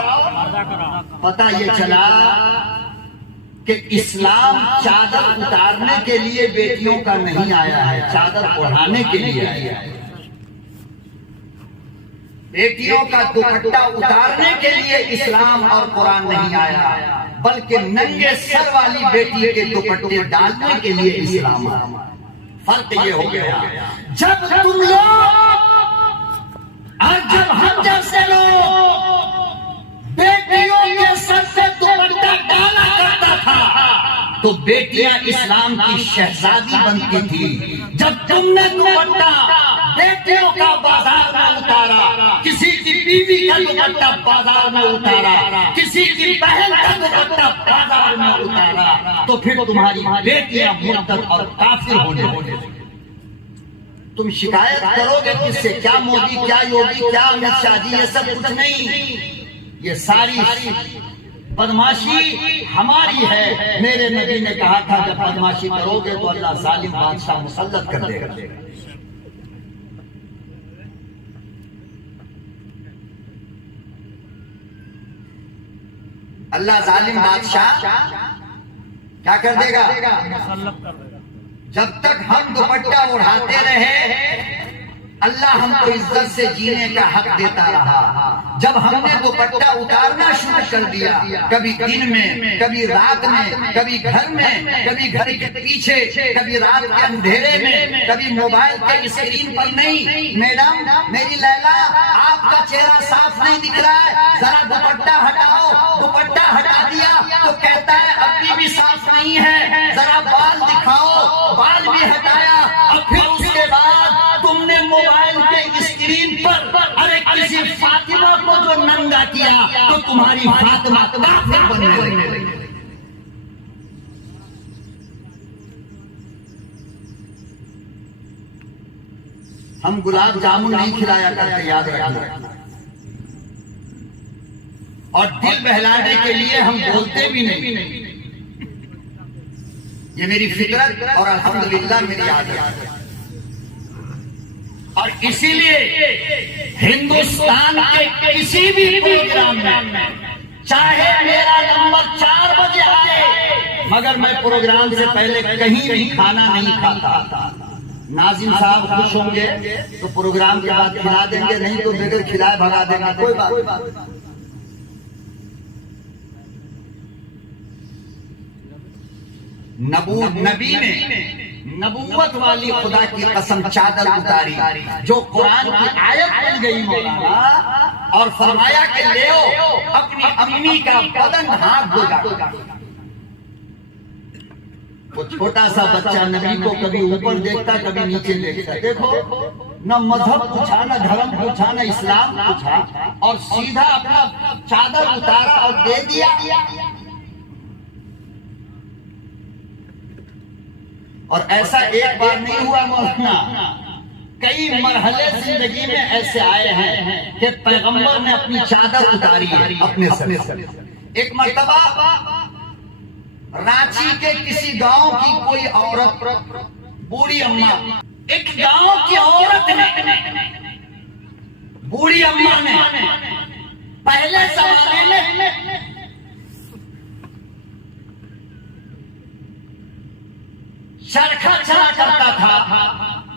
पता ये चला कि इस्लाम चादर उतारने के लिए बेटियों का नहीं आया है, चादर ओढ़ाने के लिए आया है। बेटियों का दुपट्टा उतारने के लिए इस्लाम और कुरान नहीं आया, बल्कि नंगे सर वाली बेटी के दुपट्टे डालने के लिए इस्लाम आया। फर्क ये हो गया जब तुम लोग और जब हम जैसे लोग बेटियों के सर से दुपट्टा डाला करता था तो बेटियां इस्लाम की शहजादी बनती थी। जब तुमने दुपट्टा बेटियों का बाजार में उतारा, किसी की बीवी का दुपट्टा बाजार में उतारा, किसी की बहन का दुपट्टा बाजार में उतारा, तो फिर तुम्हारी बेटियां मुर्तद और काफिर होने लगी। तुम शिकायत करोगे किससे? क्या मोदी, क्या योगी, क्या अमित शाह जी? ये सब कुछ नहीं, ये सारी बदमाशी हमारी है। मेरे नबी ने कहा था जब बदमाशी करोगे तो अल्लाह जालिम बादशाह मुसल्लत कर देगा। अल्लाह जालिम बादशाह क्या कर देगा? जब तक हम दुपट्टा उड़ाते रहे अल्लाह हमको इज्जत से जीने का हक देता रहा। जब हमने दुपट्टा उतारना शुरू कर दिया, कभी दिन में, कभी रात में, कभी घर में, कभी घर के पीछे, कभी रात के अंधेरे में, कभी मोबाइल के स्क्रीन पर नहीं, मैडम मेरी लैला आपका चेहरा साफ नहीं दिख रहा है, जरा दुपट्टा हटाओ। दुपट्टा हटा दिया तो कहता है अभी भी साफ नहीं है, जरा बाल दिखाओ। बाल भी हटाया और फिर उसके बाद तुमने मोबाइल के स्क्रीन पर अरे किसी फातिमा को को नंगा किया तो तुम्हारी फातिमा काफिर बनने लगी। हम गुलाब जामुन नहीं खिलाया करते, याद रखना, और दिल बहलाने के लिए हम बोलते भी नहीं। ये मेरी फितरत और अल्हम्दुलिल्लाह मेरी आदत है। और इसीलिए हिंदुस्तान के किसी भी प्रोग्राम में चाहे मेरा नंबर 4 बजे आए, मगर मैं प्रोग्राम से पहले कहीं भी खाना नहीं खाता। नाजिम साहब खुश होंगे तो प्रोग्राम के बाद खिला देंगे, नहीं तो बगैर खिलाए भगा देंगे, कोई बात। नबी ने नबूवत वाली खुदा की कसम चादर उतारी, जो कुरान की आयत बन गई मौलाना, और फरमाया कि ले अपनी अम्मी का बदन हाथ धोगा। वो छोटा सा बच्चा नबी को कभी ऊपर देखता, कभी नीचे देखता। देखो, न मजहब पूछा, न धर्म पूछा, न इस्लाम पूछा, और सीधा अपना चादर उतारा और दे दिया। और ऐसा एक बार नहीं हुआ मौलाना, कई मरहले जिंदगी में ऐसे आए हैं कि पैगंबर ने अपनी चादर उतारी है अपने सर से। एक मर्तबा रांची के किसी गांव की कोई औरत, बूढ़ी अम्मा, एक गांव की औरत ने, बूढ़ी अम्मा ने पहले जमाने में चरखा चला करता था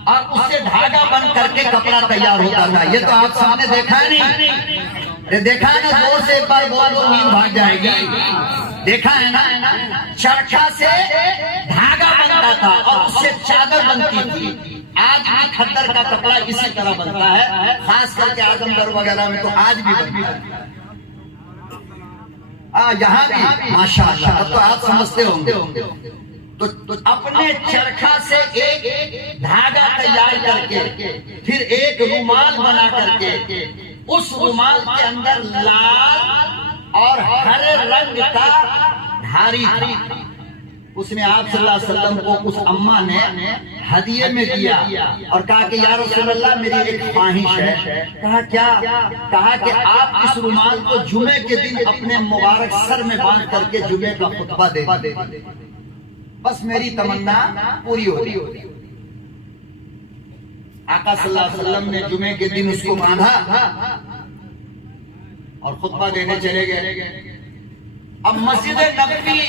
और उससे धागा बन करके कपड़ा तैयार होता था। ये तो आप सामने देखा नहीं, ये देखा है ना, जोर से एक बार बोल दो नींद भाग जाएगी। देखा है ना, चरखा से धागा बनता था और उससे चादर बनती थी। आज भी खद्दर का कपड़ा इसी तरह बनता है, खास करके आजमगढ़ वगैरह में तो आज भी बनता है। यहाँ भी माशाअल्लाह, अब तो आप समझते होंगे। तो अपने चरखा से एक धागा तैयार करके फिर एक रुमाल बना करके उस रुमाल के अंदर लाल और हरे रंग का धारी थी। उसने आप सल्लल्लाहु अलैहि वसल्लम को उस अम्मा ने हदिये में दिया और कहा कि या रसूलल्लाह, मेरी एक ख्वाहिश है। कहा क्या? कहा कि आप इस रुमाल को जुमे के दिन अपने मुबारक सर में बांध करके जुमे का खुतबा दे, बस मेरी तमन्ना पूरी होती। आका सल्लल्लाहु अलैहि वसल्लम ने जुमे के दिन उसको बांधा और खुतबा देने चले गए। अब मस्जिद नबवी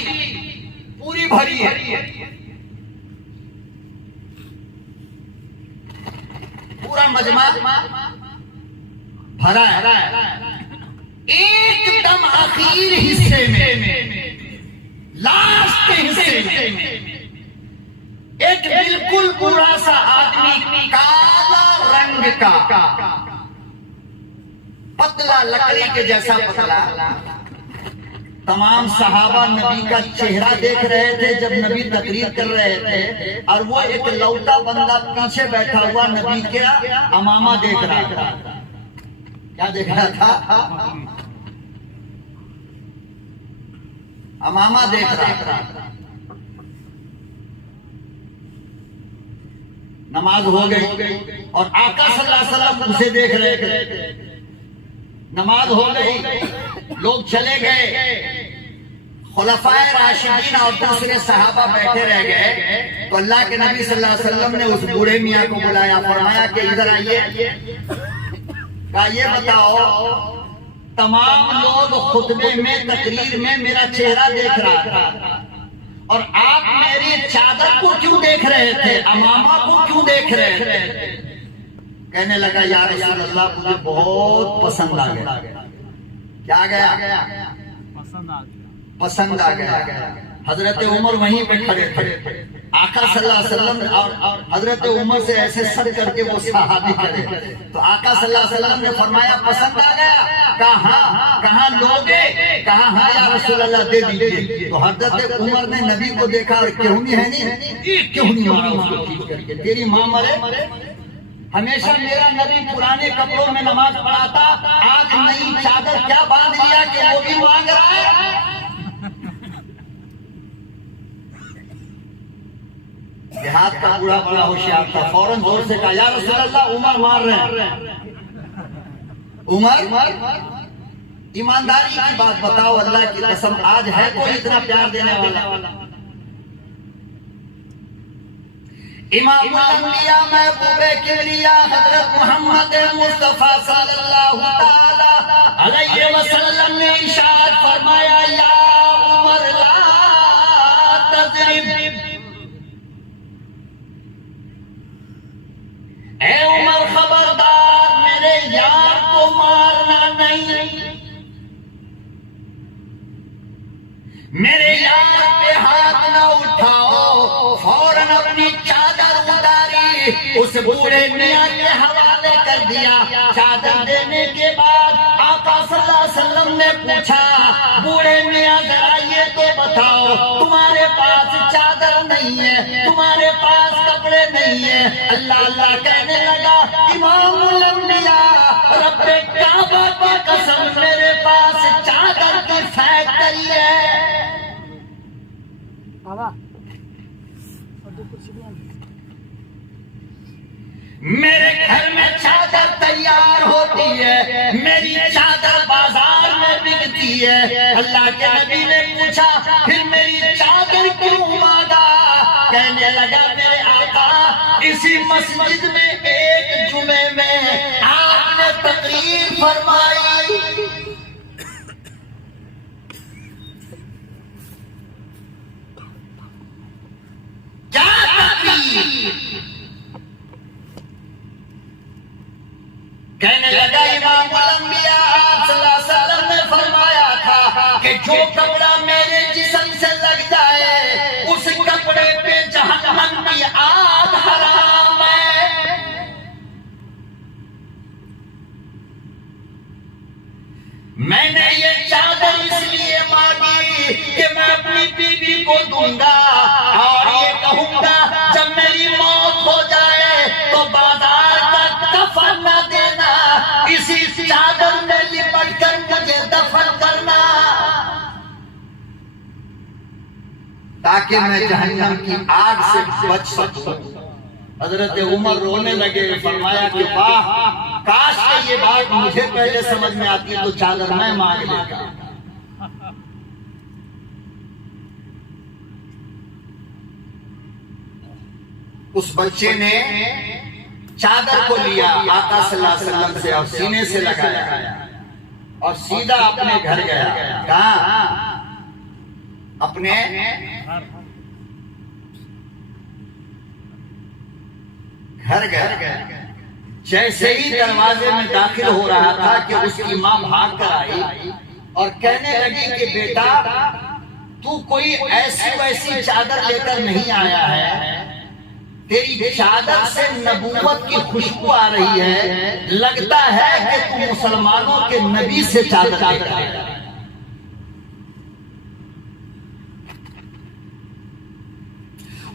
पूरी भरी है, पूरा मजमा भरा है। एकदम आखिर हिस्से में, लास्ट के हिस्से में एक बिल्कुल बुरा सा आदमी, काला रंग का, पतला, लकड़ी के जैसा पतला। तमाम सहाबा नबी का चेहरा देख रहे थे जब नबी तकरीर कर रहे थे, और वो एक लौटा बंदा पीछे बैठा हुआ नबी के अमामा देख रहा था। क्या देख रहा था? अमामा देख रहा था। नमाज हो गई और आका सल्लल्लाहु अलैहि वसल्लम उसे देख रहे थे। नमाज हो गई, लोग चले गए, खुलफाए राशिदीन और दूसरे सहाबा बैठे रह गए। तो अल्लाह के नबी सल्लल्लाहु अलैहि वसल्लम ने उस बूढ़े मियाँ को बुलाया, फरमाया कि इधर आइए। कहा ये बताओ, तमाम लोग खुतबे में, तकरीर में मेरा चेहरा देख रहा था और आप मेरी चादर को क्यों देख रहे थे, अमामा को क्यों देख रहे थे? कहने लगा या रसूल अल्लाह, मुझे बहुत पसंद आ गया। क्या आ गया? पसंद आ गया। हजरत उमर वहीं पे खड़े थे। आका सल्लल्लाहु अलैहि वसल्लम और हजरत उमर से ऐसे सर करके वो सहाबी करे। तो आका सल्लल्लाहु अलैहि वसल्लम ने फरमाया पसंद आ गया? कहा कहाँ लोगे? कहा हाँ या रसूल अल्लाह, दे दीजिए। तो हजरत उमर ने नबी को देखा और क्यों नहीं है, नहीं क्यों नहीं मारा उसको ठीक करके, तेरी माँ मरे, हमेशा मेरा नबी पुराने कपड़ों में नमाज पढ़ाता, आज नई चादर क्या बांध लिया कि वो भी मांग रहा है। देहात का बूढ़ा बड़ा होशियार था, फौरन जोर से कहा, या रसूल अल्लाह, उमर मार रहे हैं। उमर, ईमानदारी की बात बताओ, अल्लाह की कसम आज है कोई इतना प्यार देने वाला? इमामुल अंबिया महबूबे किबरिया हजरत मोहम्मद मुस्तफा सल्लल्लाहु तआला अलैहि वसल्लम ने इरशाद फरमाया, या उमर ला तज़रिब, ए उमर खबरदार, मेरे यार को मारना नहीं, मेरे यार पे हाथ न उठाओ। फौरन अपनी चादर उतारी, उस बूढ़े मियां के हवाले कर दिया। चादर देने के बाद आका सल्लल्लाहु अलैहि वसल्लम ने पूछा, बूढ़े मियां जरा ये तो बताओ, तुम्हारे पास चादर नहीं है, तुम्हारे पास कपड़े नहीं है? अल्लाह अल्लाह कहने लगा, इमामुल अंबिया रब्बे काबा की कसम, मेरे पास चादर की फैक्ट्री है। मेरे घर में चादर तैयार होती है, मेरी चादर बाजार में बिकती है। अल्लाह के नबी ने पूछा, फिर मेरी चादर क्यों मांगा? कहने लगा, मेरे आका, इसी मस्जिद में एक जुमे में आपने तकरीर फरमाई, क्या तकरीर? कहने लगा, इमामुल अंबिया सल्लल्लाहु अलैहि वसल्लम ने फरमाया था कि जो कपड़ा मेरे जिस्म से लग जाए, उस कपड़े पे जहन्नम की आग हराम है। मैंने ये चादर इसलिए मांगी कि मैं अपनी बीवी को दूंगा और ये कहूंगा, जब मेरी मौत हो जाए तो बाजार का कफन न देना, इसी चादर में लिपट कर मुझे दफन करना, ताकि मैं जहन्नम की आग से बच सकूं। हजरत उमर रोने लगे, फरमाया कि वाह, काश कि ये बात मुझे पहले समझ में आती तो चादर मैं मांग लेता। उस बच्चे ने चादर को लिया आका सल्लल्लाहु अलैहि वसल्लम से और सीने से लगाया और सीधा अपने घर गया। कहाँ? अपने घर गया। जैसे ही दरवाजे में दाखिल हो रहा था कि उसकी माँ भाग कर आई और कहने लगी कि बेटा, तू कोई ऐसी वैसी चादर लेकर नहीं आया है, तेरी चादर से नबूवत की खुशबू आ रही है, लगता है कि तू मुसलमानों के नबी से चादर लेकर आया।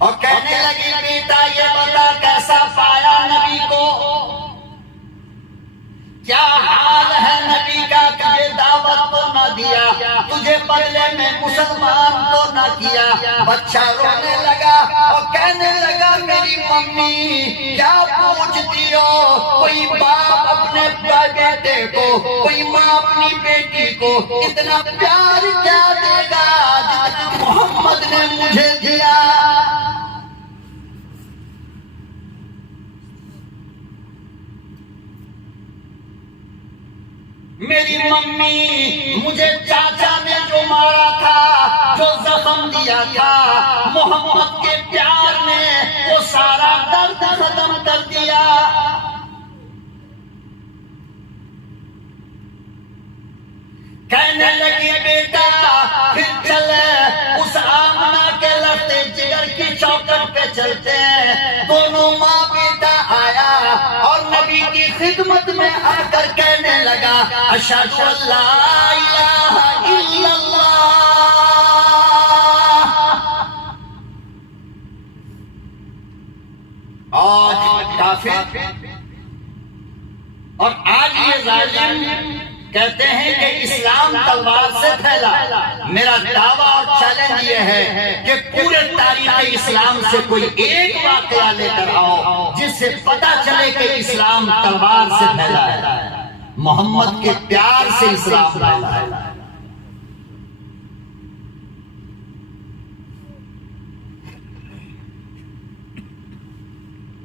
और कहने लगी, बेटा ये बता कैसा पाया नबी को, क्या हाल है नबी का? तुझे दावत तो न दिया, तुझे बदले में मुसलमान तो न किया। बच्चा रोने लगा और कहने लगा, मेरी मम्मी क्या पूछती हो? कोई बाप अपने बेटे को, कोई माँ अपनी बेटी को इतना प्यार क्या देगा जितना मोहम्मद ने मुझे दिया? मेरी मम्मी, मुझे चाचा ने जो मारा था, जो जख्म दिया था, मोहम्मद के प्यार ने वो सारा दर्द खत्म कर दिया। कहने लगी, बेटा फिर चले उस आमना के लड़ते जिगर की चौखट पे चलते हैं। दोनों माँ बेटा आया और नबी की खिदमत में आकर कहने लगा, अशहदु अल्ला इलाहा इल्लल्लाह। आज काफिर ये जालिम कहते हैं कि इस्लाम तलवार से फैला। मेरा दावा और चैलेंज ये है कि पूरे तारीख इस्लाम से कोई एक वाकया लेकर आओ जिससे पता चले कि इस्लाम तलवार से फैला है, मोहम्मद के प्यार से इस्लाम फैला है।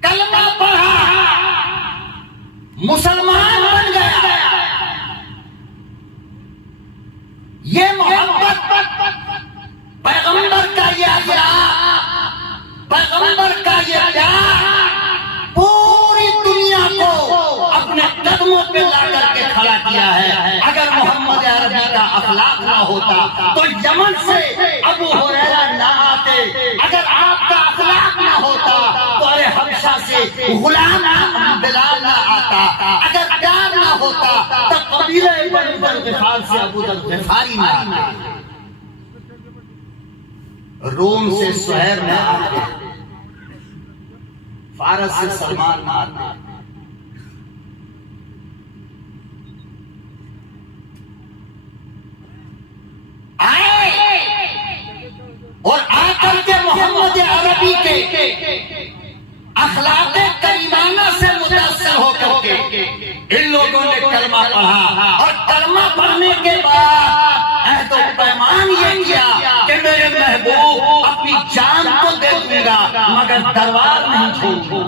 कलमा पढ़ा, मुसलमान बन गया। ये मोहब्बत, पैगंबर का ये अखलाक, पैगंबर का ये प्यार पूरी दुनिया को अपने कदमों पे ला करके खड़ा किया है। अगर मोहम्मद अरबी का अखलाक ना होता तो यमन से अबू हुरैरा ना आते। अगर आपका अखलाक ना होता तो अरे हबशा से गुलाम बिलाल ना आता। अगर प्यार ना होता तो कबीले बनु दर गिफार से अबू दर गिफारी ना आता। रोम से सुहैब ना आते, फारस से सलमान ना आते। और आकर के मोहम्मद अरबी के अखलाक करीमाना से मुतासिर होकर के इन लोगों ने कलमा पढ़ा। और कलमा पढ़ने के बाद तो पैमान ये किया कि मेरे महबूब अपनी जान तो दे दूंगा मगर तलवार नहीं छोड़ूंगा।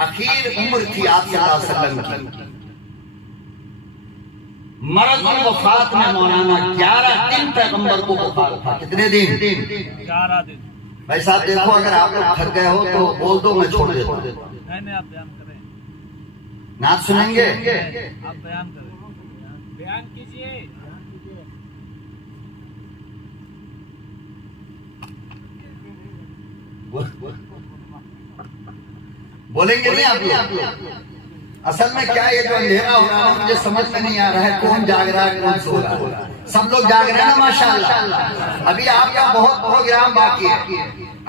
आखिर उम्र थी आप सल्लल्लाहु अलैहि वसल्लम की। मरज़ वफात में मौलाना 11 दिन पैगंबर को बुखार था। कितने दिन? 11 दिन। भाई साहब देखो, अगर आप लोग थक गए हो तो बोल दो, मैं छोड़ देता हूँ। नहीं, आप बयान करें। नात सुनेंगे? आप बयान करें, बयान कीजिए। बोलेंगे नहीं आप लोग? असल में क्या ये जो अंधेरा हो रहा है मुझे समझ में नहीं आ रहा है कौन जाग रहा है कौन सो रहा है। सब लोग जाग रहे हैं ना माशाल्लाह। अभी आपका बहुत प्रोग्राम बाकी है।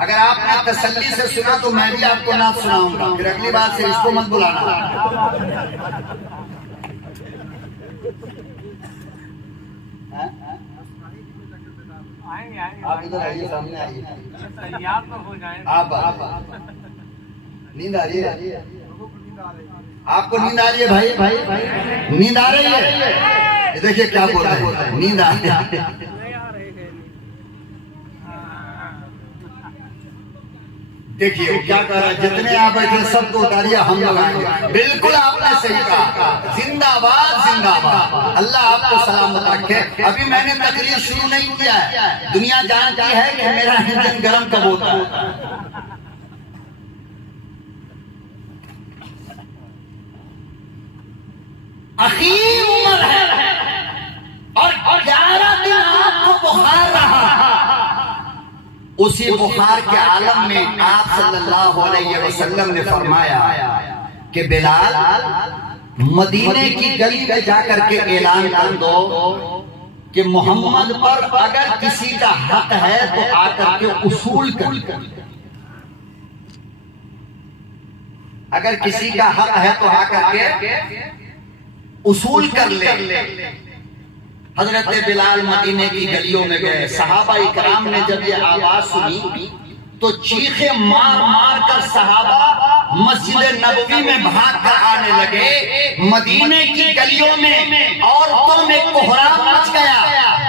अगर आपने तसल्ली से सुना तो मैं भी आपको नात सुनाऊंगा। फिर अगली बार से इसको मत बुलाना। आप इधर आइए, सामने आइए। आप नींद आ रही है? आपको नींद आ रही है भाई? नींद आ रही है? देखिए क्या बोल रहे हैं, नींद आ रही है। देखिए क्या कर रहा है, जितने आप बैठे सबको उतारिए, हम लोग आएंगे। बिल्कुल आपने सही कहा। जिंदाबाद जिंदाबाद, अल्लाह आपको सलामत रखे। अभी मैंने तकरीर शुरू नहीं किया है, दुनिया जानती है कि मेरा इंजन गर्म कब होता है। आखिर उम्र है और 11 दिन आपको बुखार रहा। उसी बुखार के आलम में आप सल्लल्लाहु अलैहि वसल्लम ने फरमाया कि बिलाल मदीने की गली में जाकर के ऐलान कर दो कि मोहम्मद पर अगर किसी का हक है तो आकर के उसूल कर। अगर किसी का हक है तो आकर के उसूल कर ले। हजरत बिलाल मदीने की गलियों में गए। सहाबा इकराम ने जब ये आवाज सुनी तो चीखे मार मार कर सहाबा मस्जिद नबवी में भाग कर आने लगे। मदीने की गलियों में औरतों में कोहराम मच गया,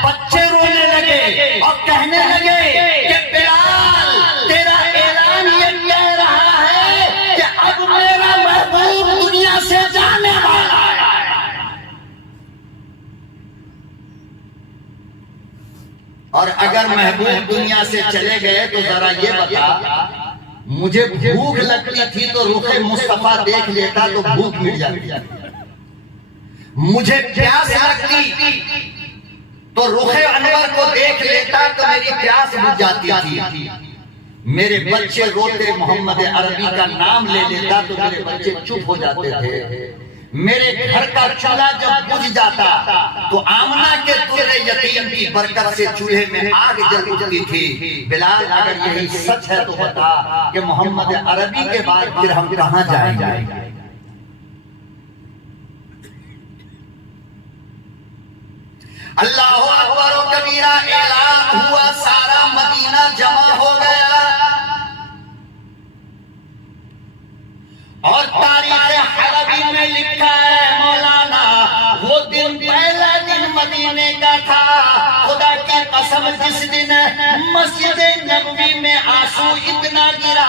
बच्चे रोने लगे और कहने लगे कि बिलाल तेरा ऐलान ये कह रहा है कि अब मेरा महबूब दुनिया से जाने वाला है। और अगर महबूब दुनिया से चले गए तो जरा ये बता, मुझे भूख लगती थी तो रुखे मुस्तफा देख लेता तो भूख मिट जाती, मुझे प्यास लगती तो रुखे अनवर को देख लेता तो मेरी प्यास बुझ जाती थी। मेरे बच्चे रोते मोहम्मद अरबी का नाम ले लेता तो मेरे बच्चे चुप हो जाते थे। मेरे घर का चूल्हा जब बुझ जाता तो आमना के तुर्रे यतीम की बरकत से चूल्हे में आग जल उठती थी। बिलाल, अगर यही सच है तो बता कि मोहम्मद अरबी के बाद फिर हम कहां जाएंगे? अल्लाह अकबर व कबीरा ऐलान हुआ, सारा मदीना जमा हो गया और तारीख हरबी में लिखा है मौलाना, वो दिन पहला दिन मदीने का था। खुदा की कसम, जिस दिन मस्जिद नबवी में आंसू इतना गिरा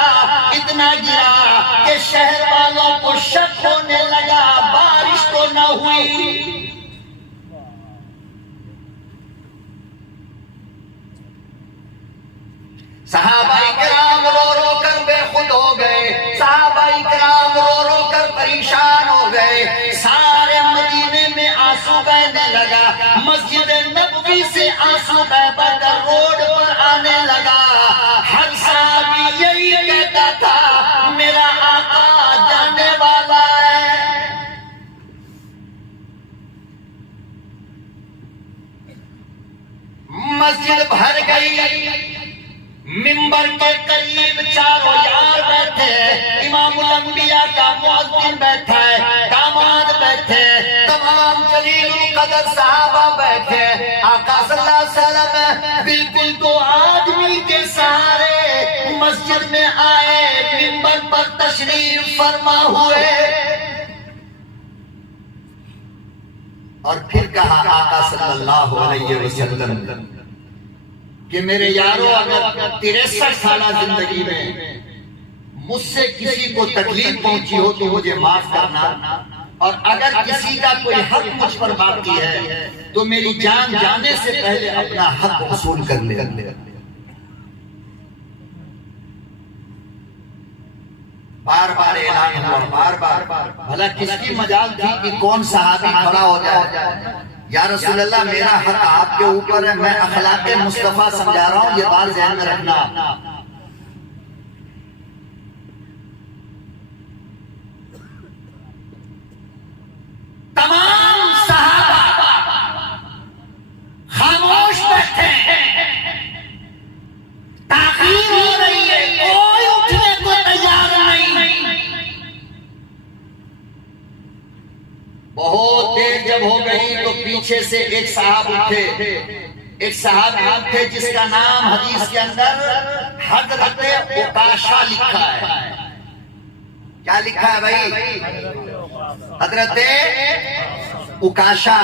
कि शहर वालों को शक होने लगा बारिश तो न हुई। सहाबाई किराम रो रो कर बेखुद हो गए, सहाबाई किराम रो रो कर परेशान हो गए। सारे मदीने में आंसू बहने लगा, मस्जिद नबवी से आंसू बहकर रोड पर आने लगा। हर साहबी यही कहता था, मेरा आका जाने वाला है। मस्जिद भर गई, मिंबर के करीब चारों यार बैठे, इमामुल अंबिया का मुअज्जिन बैठा है, दामाद बैठे, तमाम जलीलुल कदर सहाबा बैठे। आका सल्लल्लाहु अलैहि वसल्लम बिल्कुल दो आदमी के सहारे मस्जिद में आए, मिंबर पर तशरीफ फरमा हुए और फिर कहा आका सल्लल्लाहु अलैहि वसल्लम कि मेरे यारों, अगर 63 साल जिंदगी में मुझसे किसी को तकलीफ पहुंची हो तो मुझे माफ करना, और अगर किसी का कोई हक मुझ पर बाकी है तो मेरी जान जाने से पहले अपना हक वसूल कर ले। बार बार ऐलान हुआ, बार बार। भला किसकी मजाल थी कि कौन सहाबी खड़ा हो जाए, या रसूल अल्लाह मेरा हक आपके ऊपर है, मैं अखलाके मुस्तफा समझा रहा हूं, ये बात ध्यान में रखना। तमाम सहाबा खामोश बैठे हैं, ताकीद हो रही है, कोई उठने को तैयार नहीं। बहुत देर जब हो गई तो पीछे से एक साहब उठे, एक साहब उठे जिसका नाम हदीस के अंदर हजरत उकाशा लिखा है। क्या लिखा है भाई? हजरत उकाशा,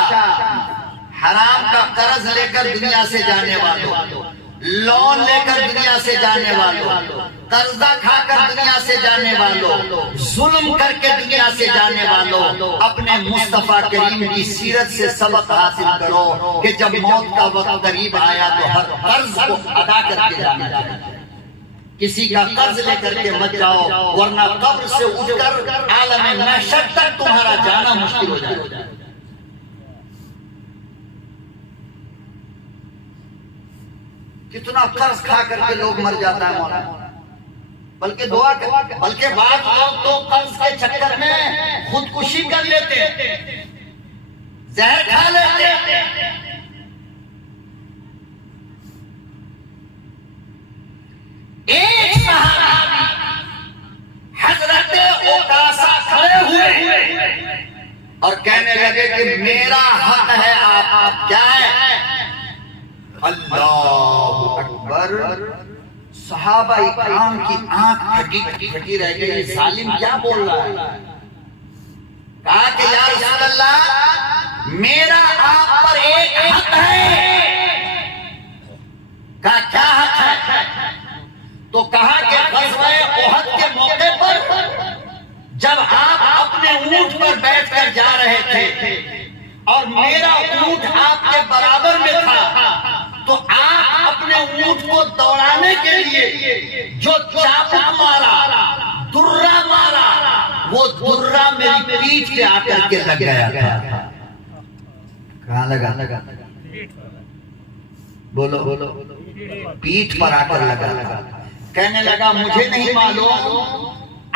हराम का कर्ज लेकर दुनिया से जाने वालों, लोन लेकर दुनिया से जाने वालों, कर्जा खाकर दुनिया से जाने वालों, जुल्म करके दुनिया से जाने वालों, अपने मुस्तफा करीम की सीरत से सबक हासिल करो कि जब मौत का वक्त करीब आया तो हर कर्ज को अदा करके जाना चाहिए। किसी का कर्ज लेकर के मत जाओ, वरना कब्र से उठकर आलम महशर तक तुम्हारा जाना मुश्किल हो जाएगा। कितना कर्ज खा करके लोग मर जाता है मौलाना, बल्कि दुआ बल्कि बाद लोग तो कर्ज के चक्कर में खुदकुशी कर लेते, जहर खा लेते। एक सहाबी हजरत उकाशा खड़े हुए और कहने लगे कि मेरा हक है, आप क्या है? अल्लाहु अकबर। सहाबा इकराम की आंख फटी रह गई, सालिम क्या बोल रहा है? कहा कि या रसूल अल्लाह, मेरा आप पर एक हक है। कहा क्या हक है? तो कहा कि ग़ज़वा उहद के मौके पर जब आप अपने ऊंट पर बैठकर जा रहे थे और मेरा ऊंट आपके बराबर में था, तो आप अपने ऊंट को दौड़ाने के लिए जो चाबुक मारा, दुर्रा मारा, वो दुर्रा मेरी पीठ पे आकर के लग गया था। कहाँ लगा? बोलो बोलो। पीठ पर आकर लगा। कहने लगा मुझे नहीं मालूम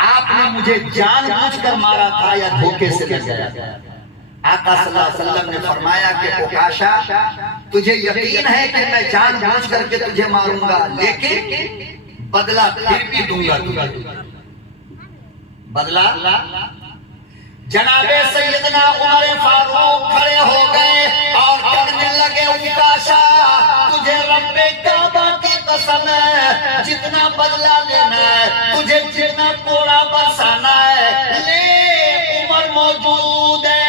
आपने मुझे जानबूझकर मारा था या धोखे से लग गया? आका सल्लल्लाहु अलैहि वसल्लम ने फरमाया कि ओकाशा, तुझे यकीन है कि मैं जानबूझ करके तुझे मारूंगा, लेकिन बदला फिर भी दूंगा तुझे। बदला। जनाबे सैयदना उमर फारूक खड़े हो गए और कहने लगे, ओकाशा, तुझे रब्बे काबा की कसम है, जितना बदला लेना है, तुझे जितना कोड़ा बरसाना है, ले, उमर मौजूद है।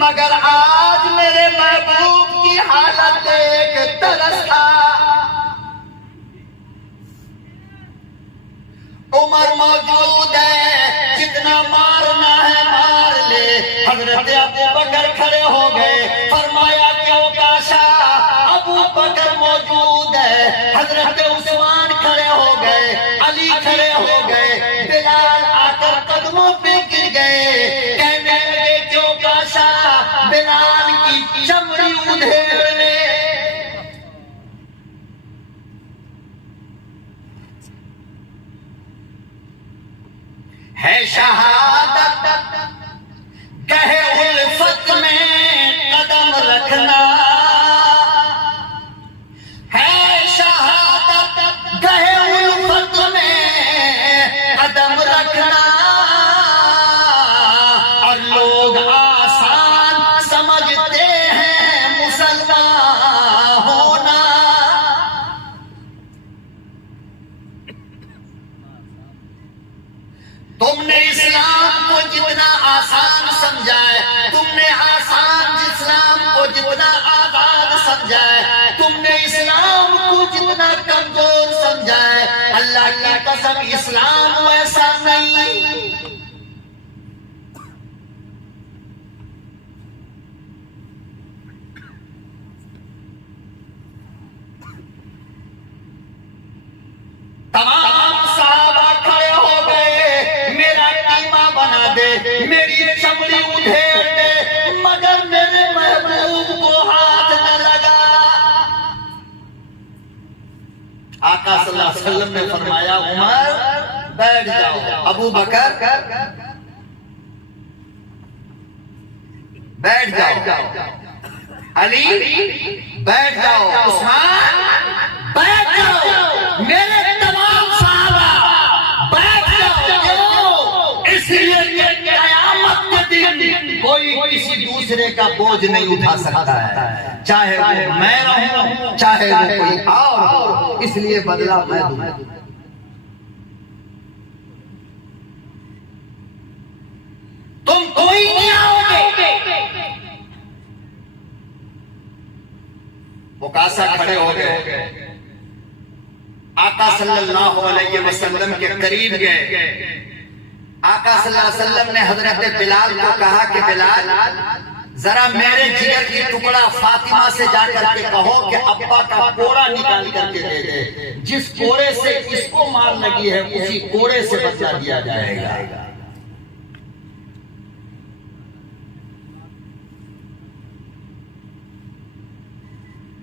मगर आज मेरे महबूब की हालत देख तरस था। उमर मौजूद है, जितना मारना है मार ले। हजरत अबू बकर खड़े हो गए, फरमाया कि ओकाशा, अबू बकर मौजूद है। हजरत उस्मान खड़े हो गए, अली खड़े हो गए, बिलाल आकर कदमों पे गिर गए, कहने लगे कि ओकाशा, बिलाल की चमड़ी उधेड़ ले। है शहादत कहे उल्फत में कदम रखना, है शहादत कहे उल्फत में कदम रखना। और लोग आसान समझते हैं मुसलमान होना। तुमने इस्लाम को जितना आसान समझा है, तुमने आसान इस्लाम को जितना आजाद समझा है, तुमने इस्लाम को जितना कमजोर समझा है, अल्लाह की कसम इस्लाम वैसा नहीं। तमाम साहबा खड़े हो गए, मेरा कीमा बना दे, मेरी चमड़ी उधेड़ दे, मगर मेरे महबूब को हाथ न लगा। आका सल्लल्लाहु अलैहि वसल्लम ने फरमाया, उमर बैठ जाओ, अबू बकर बैठ जाओ, अली बैठ जाओ, उस्मान बैठ जाओ, मेरे तमाम साहबा बैठ जाओ। इसलिए क़यामत के दिन कोई किसी दूसरे का बोझ नहीं उठा सकता है, चाहे वो मैं रहूं, चाहे वो कोई और हो। इसलिए बदला मैं दूं। तुम कोई नहीं आओगे। ओकाशा खड़े हो गए, आका सल्लल्लाहु अलैहि वसल्लम के करीब गए। आका सल्लल्लाहु अलैहि वसल्लम ने हजरत बिलाल को कहा कि बिलाल, जरा मेरे जिगर की टुकड़ा फातिमा से जाकर के कहो कि अब्बा का कोड़ा निकाल करके दे दे। जिस कोड़े से इसको मार लगी है, उसी कोड़े से बदला दिया जाएगा।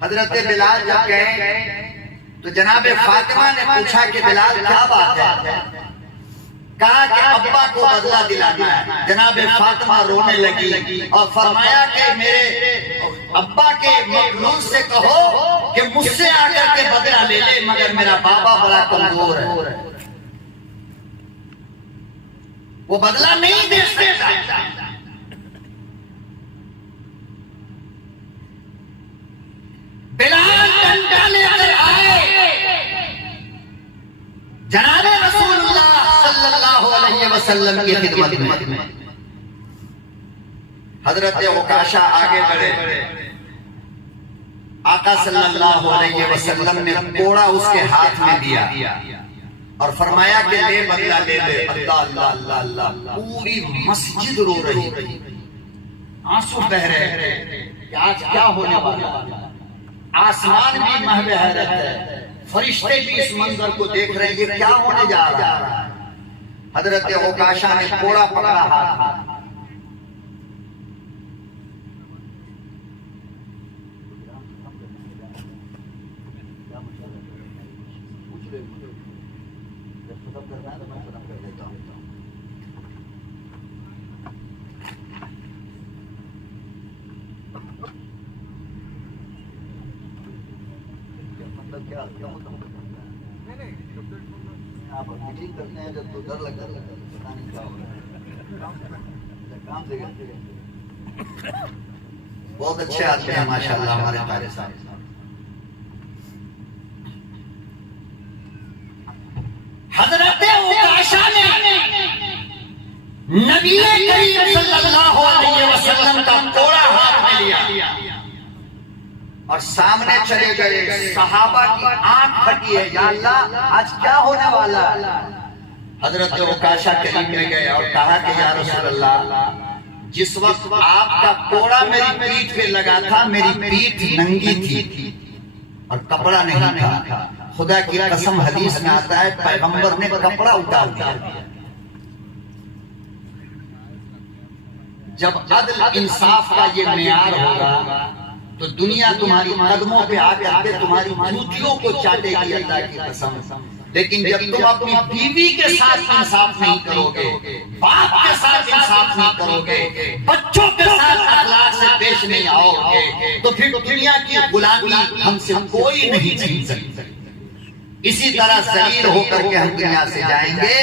हजरत बिलाल जब गए तो जनाबे फातिमा ने पूछा कि बिलाल क्या बात है? कहा कि अब्बा को बदला दिलाना है। जनाबे फातिमा रोने लगी और फरमाया कि मेरे अब्बा के मखलूक से कहो कि मुझसे आकर के बदला ले ले, मगर मेरा बाबा बड़ा कमजोर है, वो बदला नहीं दे सकता। बिलाल डंडा लेकर आए, जनाबे रसूलुल्लाह सल्लल्लाहु अलैहि वसल्लम की खिदमत में। हजरत ओकाशा आगे बढ़े, आका सल्लल्लाहु अलैहि वसल्लम ने कोड़ा उसके हाथ में दिया और फरमाया कि ले बदला ले ले। अल्लाह अल्लाह अल्लाह अल्लाह, पूरी मस्जिद रो रही, आंसू बह रहे कि आज क्या होने वाला। आसमान भी महवे हैरत है, फरिश्ते भी इस मंजर को देख रहे हैं कि क्या होने जा रहा है। हजरत ओकाशा ने कोड़ा पकड़ा हाथ, आप मीटिंग करते हैं जब तो डर लगता है, पता नहीं क्या होगा, काम से गए। बहुत अच्छे आदमी हैं माशाल्लाह हमारे कारी साहब। हजरत उकाशा ने नबी करीम सल्लल्लाहु अलैहि वसल्लम का कोड़ा हाथ में लिया और सामने चले गए। सहाबा की आंख फटी है, या अल्लाह आज क्या होने वाला। हजरत उकाशा करीम में गए और कहा कि या रसूल अल्लाह, जिस वक्त आपका कोड़ा मेरी पीठ पे लगा था, मेरी पीठ नंगी थी और कपड़ा नहीं था। खुदा की कसम हदीस में आता है पैगंबर ने कपड़ा उतार दिया। जब अदल इंसाफ का ये मेयार होगा तो दुनिया तुम्हारी कदमों पे आकर के तुम्हारी जूतियों को चाटेगी, अल्लाह की कसम। लेकिन जब तुम अपनी बीवी के साथ इंसाफ नहीं करोगे, बाप के साथ इंसाफ नहीं करोगे, बच्चों के साथ अखलाक से पेश नहीं आओगे, तो फिर दुनिया की गुलामी हमसे कोई नहीं छीन सकता। इसी तरह जलील होकर के हम दुनिया से जाएंगे।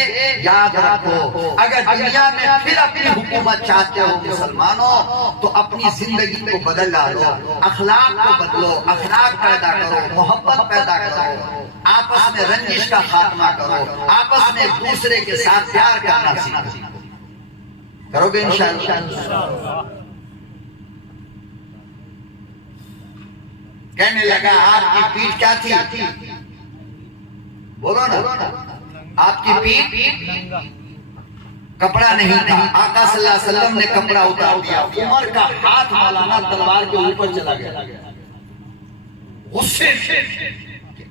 याद रखो, अगर दुनिया में फिर अपनी हुकूमत चाहते हो मुसलमानों, तो अपनी जिंदगी को बदल डालो, अखलाक को बदलो, अखलाक पैदा करो, मोहब्बत पैदा करो, आपस में रंजिश का खात्मा करो, आपस में एक दूसरे के साथ प्यार करना सीखो। करोगे इंशाअल्लाह। कहने लगा आपकी पीठ क्या थी, बोलो ना, आपकी पीठ कपड़ा नहीं था। आका सल्लल्लाहु अलैहि वसल्लम ने कपड़ा उतार दिया। उमर का हाथ मौलाना तलवार के ऊपर चला गया गुस्से से।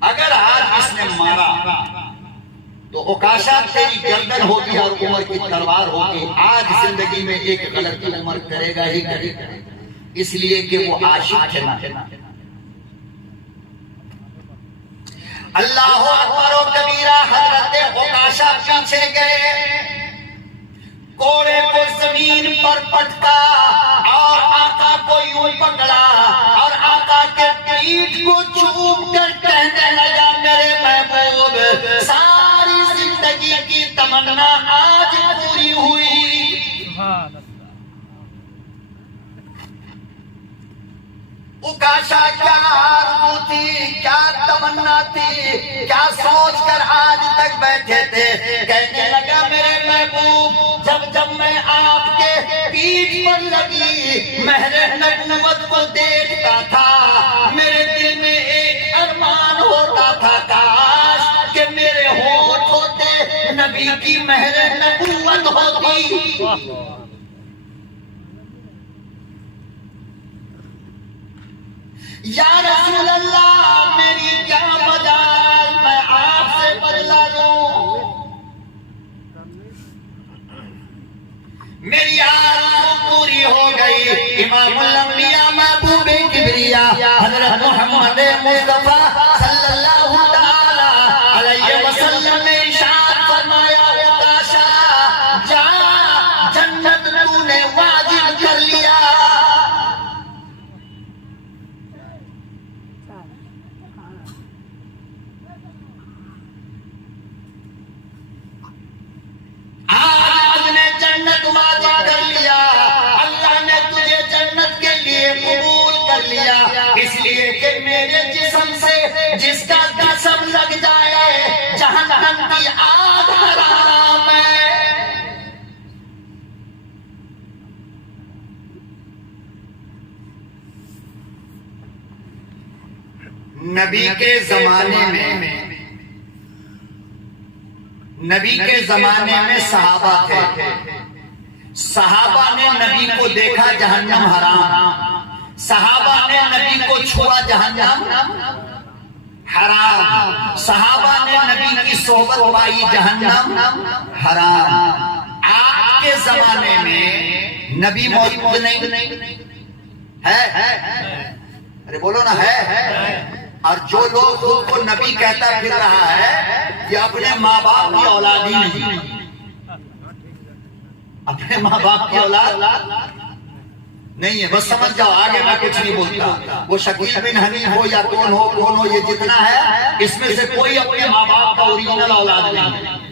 अगर आज इसने मारा तो उकाशा तेरी गर्दन होगी और उमर की तलवार होगी। आज जिंदगी में एक गलती उमर करेगा ही करेगा, इसलिए कि वो आशिक थे ना। अल्लाह अकबर व कबीरा। हजरत उकाशा पीछे गए, कोड़े को जमीन पर पटका और आका को यूं पकड़ा और आका के पीठ को चूम कर कहने लगा, मेरे महबूब, सारी जिंदगी की तमन्ना आज पूरी हुई। उकाशा क्या आरज़ू थी, क्या तमन्ना थी, क्या सोच कर आज तक बैठे थे। कहने लगा, मेरे महबूब, जब जब मैं आपके पीठ पर लगी महरे नबुव्वत को देखता था, मेरे दिल में एक अरमान होता था, काश कि मेरे होंठ होते, नबी की महरे नबुव्वत होती। या रसूल अल्लाह, मेरी क्या मजाल, मैं आपसे बदला लूं। मेरी आरज़ू पूरी हो गई। इमामुल अंबिया महबूबे किबरिया हजरत मोहम्मद मुस्तफा सल्लल्लाहु तआला अलैहि वसल्लम ने इरशाद फरमाया, उकाशा जा, जन्नत तूने वाजिब कर लिया। आज ने जन्नत वाजिब कर लिया, अल्लाह ने तुझे जन्नत के लिए कबूल कर लिया, इसलिए कि मेरे जिस्म से जिसका कसम लग जाए, जहन्नम की आग हराम है। नबी के जमाने में सहाबा थे। सहाबा ने नबी को देखा, जहन्नम हराम। सहाबा ने नबी को छुआ, जहन्नम हराम। सहाबा ने नबी की सोहबत पाई, जहन्नम हराम। आज के जमाने में नबी मौजूद नहीं है। अरे बोलो ना, है। और जो लोग खुद को नबी कहता फिर रहा है, ये अपने माँ बाप की औलाद ही नहीं, अपने माँ बाप की औलाद नहीं है, बस समझ जाओ, आगे मैं कुछ नहीं बोलता। वो शकील बिन हनीफ हो या कौन हो, ये जितना है इसमें से कोई अपने माँ बाप का ओरिजिनल औलाद नहीं है।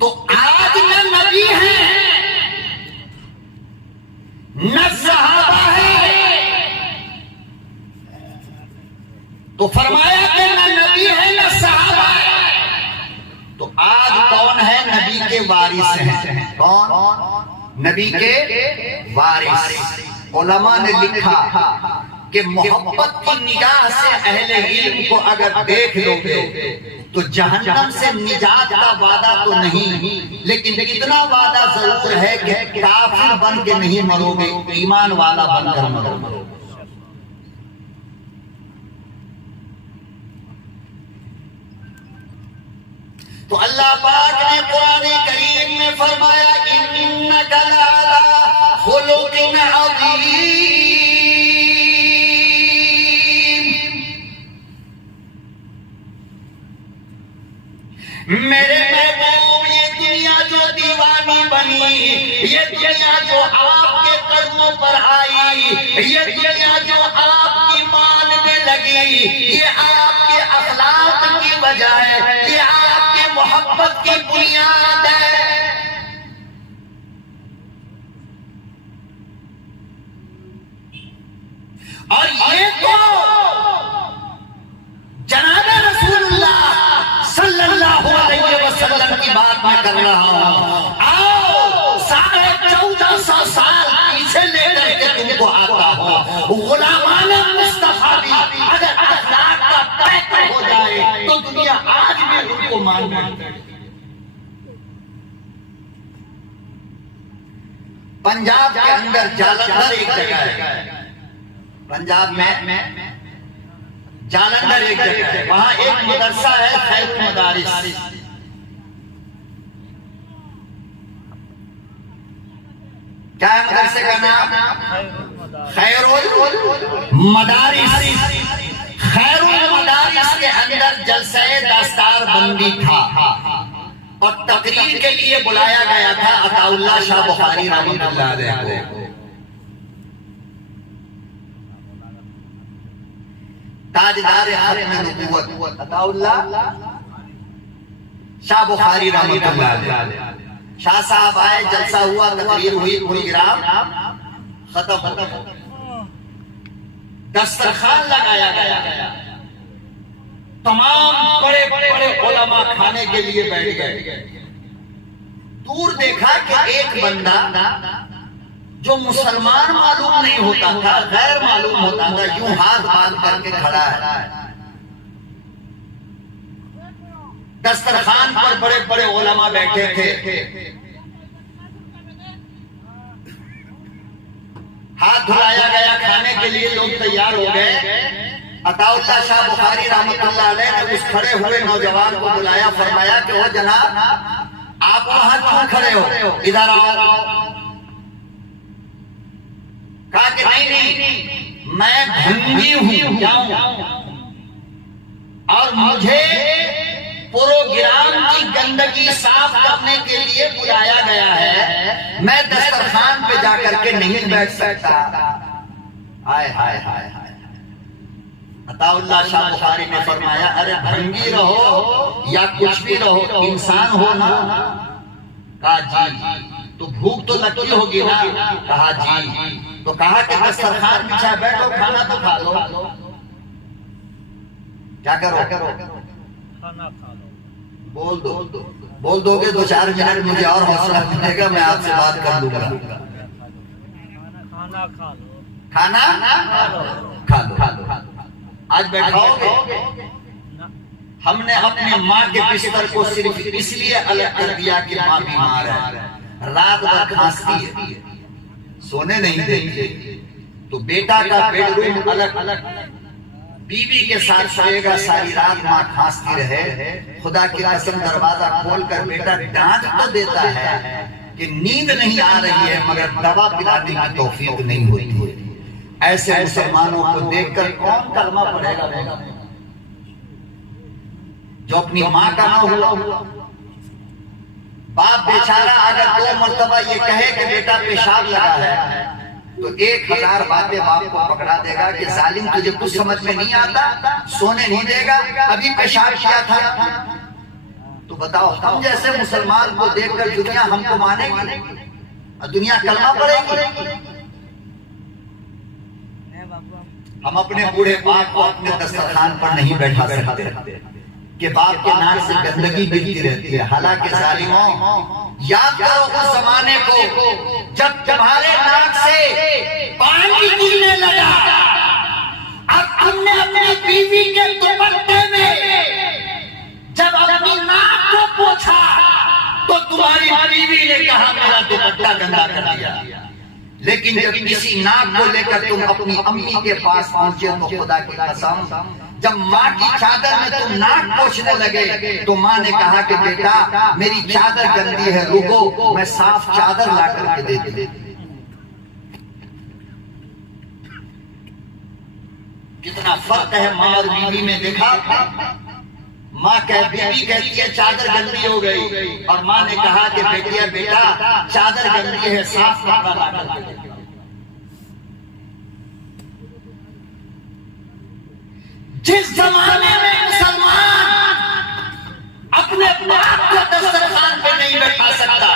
तो आज न नबी है न सहाबा है, तो फरमाया कि न नबी है न सहाबा है। तो आज कौन है नबी के वारिस हैं? कौन नबी के वारिस? उलमा ने लिखा कि मोहब्बत की निगाह से अहले इल्म को अगर देख लोगे तो जहन्नम से निजात का वादा तो नहीं, लेकिन इतना वादा जरूर है कि काफिर बन के नहीं मरोगे, ईमान वाला बनकर मरोगे। तो अल्लाह पाक ने कुरान करीम में फरमाया इन्नका लअला खुलुकिन अज़ीम। मेरे महबूब, ये दुनिया जो दीवानी बनी, ये दुनिया जो आपके कदमों पर आई, ये दुनिया जो आपकी मानने लगी, ये आपके अखलाक की वजह है, ये आपके मोहब्बत की बुनियाद है। और ये तो जनाब रसूलुल्लाह सल्लल्लाहु अलैहि वसल्लम की बात मैं कर रहा हूँ। आओ 1450 साल पीछे लेकर के तुमको आता हो। गुलामाने मुस्तफा भी अगर अखलाक का पैकर हो जाए तो दुनिया आज भी उनको मान लेती है। पंजाब के अंदर जालंधर एक जगह है, पंजाब में जालंधर एक जगह है, वहां एक मदरसा है खैरुल मदारिस। क्या है मदरसे का नाम? खैरुल मदारिस। खैरुल मदारिस के अंदर जलसे दस्तार बंदी था और तकरीर के लिए बुलाया गया था अताउल्लाह शाह बुखारी रहमतुल्लाह अलैह। ताजदार खत्म नबुव्वत अताउल्लाह शाह बुखारी रहमतुल्लाह अलैह। शाह साहब आए, जलसा हुआ, तकरीर हुई, प्रोग्राम खत्म, दस्तरखान लगाया गया, तमाम बड़े बड़े उलमा खाने के लिए बैठ गए। दूर देखा कि एक बंदा जो मुसलमान मालूम नहीं होता था, गैर मालूम होता था, यूं हाथ बांध करके खड़ा है। दस्तरखान पर बड़े बड़े उलमा बैठे थे, हाथ धुलाया गया, खाने के लिए लोग तैयार हो गए। अताउल्लाह शाह बुखारी रहमतुल्लाह अलैह ने उस खड़े हुए नौजवान को बुलाया, फरमाया कि ओ जनाब, आप वहां क्यों खड़े हो, इधर आओ। कहा कि नहीं, मैं भंगी हूं, जाऊं, और मुझे प्रोग्राम की गंदगी साफ करने के लिए बुलाया गया है, मैं दस्तरखान पे जाकर के नहीं बैठ सकता। हाय हाय हाय हाय। अताउल्लाह शाह बुखारी ने फरमाया, अरे भंगी रहो या कुछ भी रहो, इंसान हो ना। कहा जी, तो भूख तो लगती होगी ना। कहा जी। तो कहा कि दस्तरखान बिछा बैठो, खाना तो खा लो। क्या करो? खाना खा लो। बोल दोगे 2-4 मिनट, मुझे और हौसला मिलेगा, मैं आपसे बात कर लूंगा। खाना खा लो। खाना खा लो। आज बैठाओगे? हमने अपने माँ के बिस्तर को सिर्फ इसलिए अलग कर दिया कि माँ बीमार है, रात भर खांसती है, सोने नहीं देती, तो बेटा का बेडरूम अलग अलग, बीवी के साथ सोएगा, सारी रात माँ खांसती रहे। खुदा की कसम दरवाजा खोलकर बेटा डांट तो देता है कि नींद नहीं आ रही है, मगर दवा पिलाने की तौफीक नहीं होती है। ऐसे मुसलमानों को देखकर कौन कलमा पढ़ेगा? जो अपनी माँ का ना हुआ, बाप बेचारा अगर 2 मरतबा ये कहे कि बेटा पेशाब लगा है तो 1000 बातें बाप को पकड़ा देगा कि जालिम तुझे कुछ समझ में नहीं आता, सोने नहीं देगा, अभी पेशाब किया था। तो बताओ हम जैसे मुसलमान को देखकर दुनिया हमको मानेगी और दुनिया कलमा पड़ेगी? हम अपने बूढ़े बाप को अपने दस्तरखान पर नहीं बैठा सकते कि बाप के नाक से गंदगी गिरती रहती है। हालांकि जालिमों, याद करो उस जमाने को जब तुम्हारे नाक से पानी गिरने लगा। अब तुमने अपनी बीवी के दुपट्टे में जब अपनी नाक को पोंछा तो तुम्हारी बीवी ने कहा मेरा दुपट्टा गंदा कर दिया। लेकिन जब किसी नाक को लेकर तुम अपनी अम्मी के पास पहुंचे तो खुदा की कसम, जब माँ की चादर में तुम नाक पोंछने लगे तो माँ ने कहा कि बेटा मेरी चादर गंदी है, रुको मैं साफ चादर ला करके देती। कितना फर्क है माँ और बीवी में, देखा? बीवी कहती है चादर गंदी हो गई और माँ ने कहा कि बेटिया बेटा चादर गंदी है, साफ कपड़ा ला करके दे। जिस जमाने में मुसलमान अपने बाप को दस्तरखान पे नहीं बैठा सकता,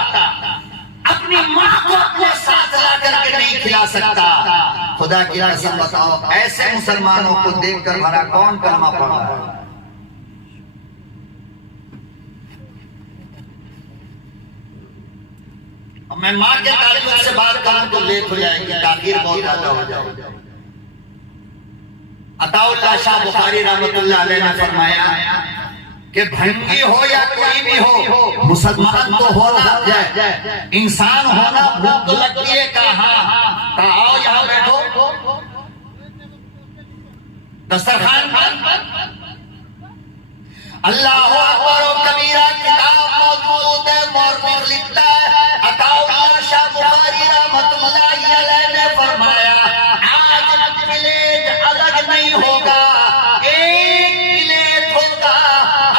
अपनी माँ को अपने साथ ला करके नहीं खिला सकता, खुदा की कसम बताओ ऐसे मुसलमानों को देखकर भला कौन कलमा पढ़ रहा है? मैं माँ के ताल्लुक से बात करूं तो लेट हो जाएगी, ताखीर बहुत ज्यादा हो जाएगी। अताउल्लाह शाह बुखारी रहमतुल्लाह अलैह ने फरमाया कि भंगी हो या कोई भी हो, मुसलमान तो होना है, इंसान होना भूख तो लगती है। कहा आओ यहाँ बैठो दस्तरखान पर। अल्लाह अकबर कबीरा किताब मौजूद है, मौरख लिखता है अताउल्लाह शाह बुखारी रहमतुल्लाह अलैह ने फरमाया आज प्लेट अलग नहीं होगा, एक प्लेट होगा,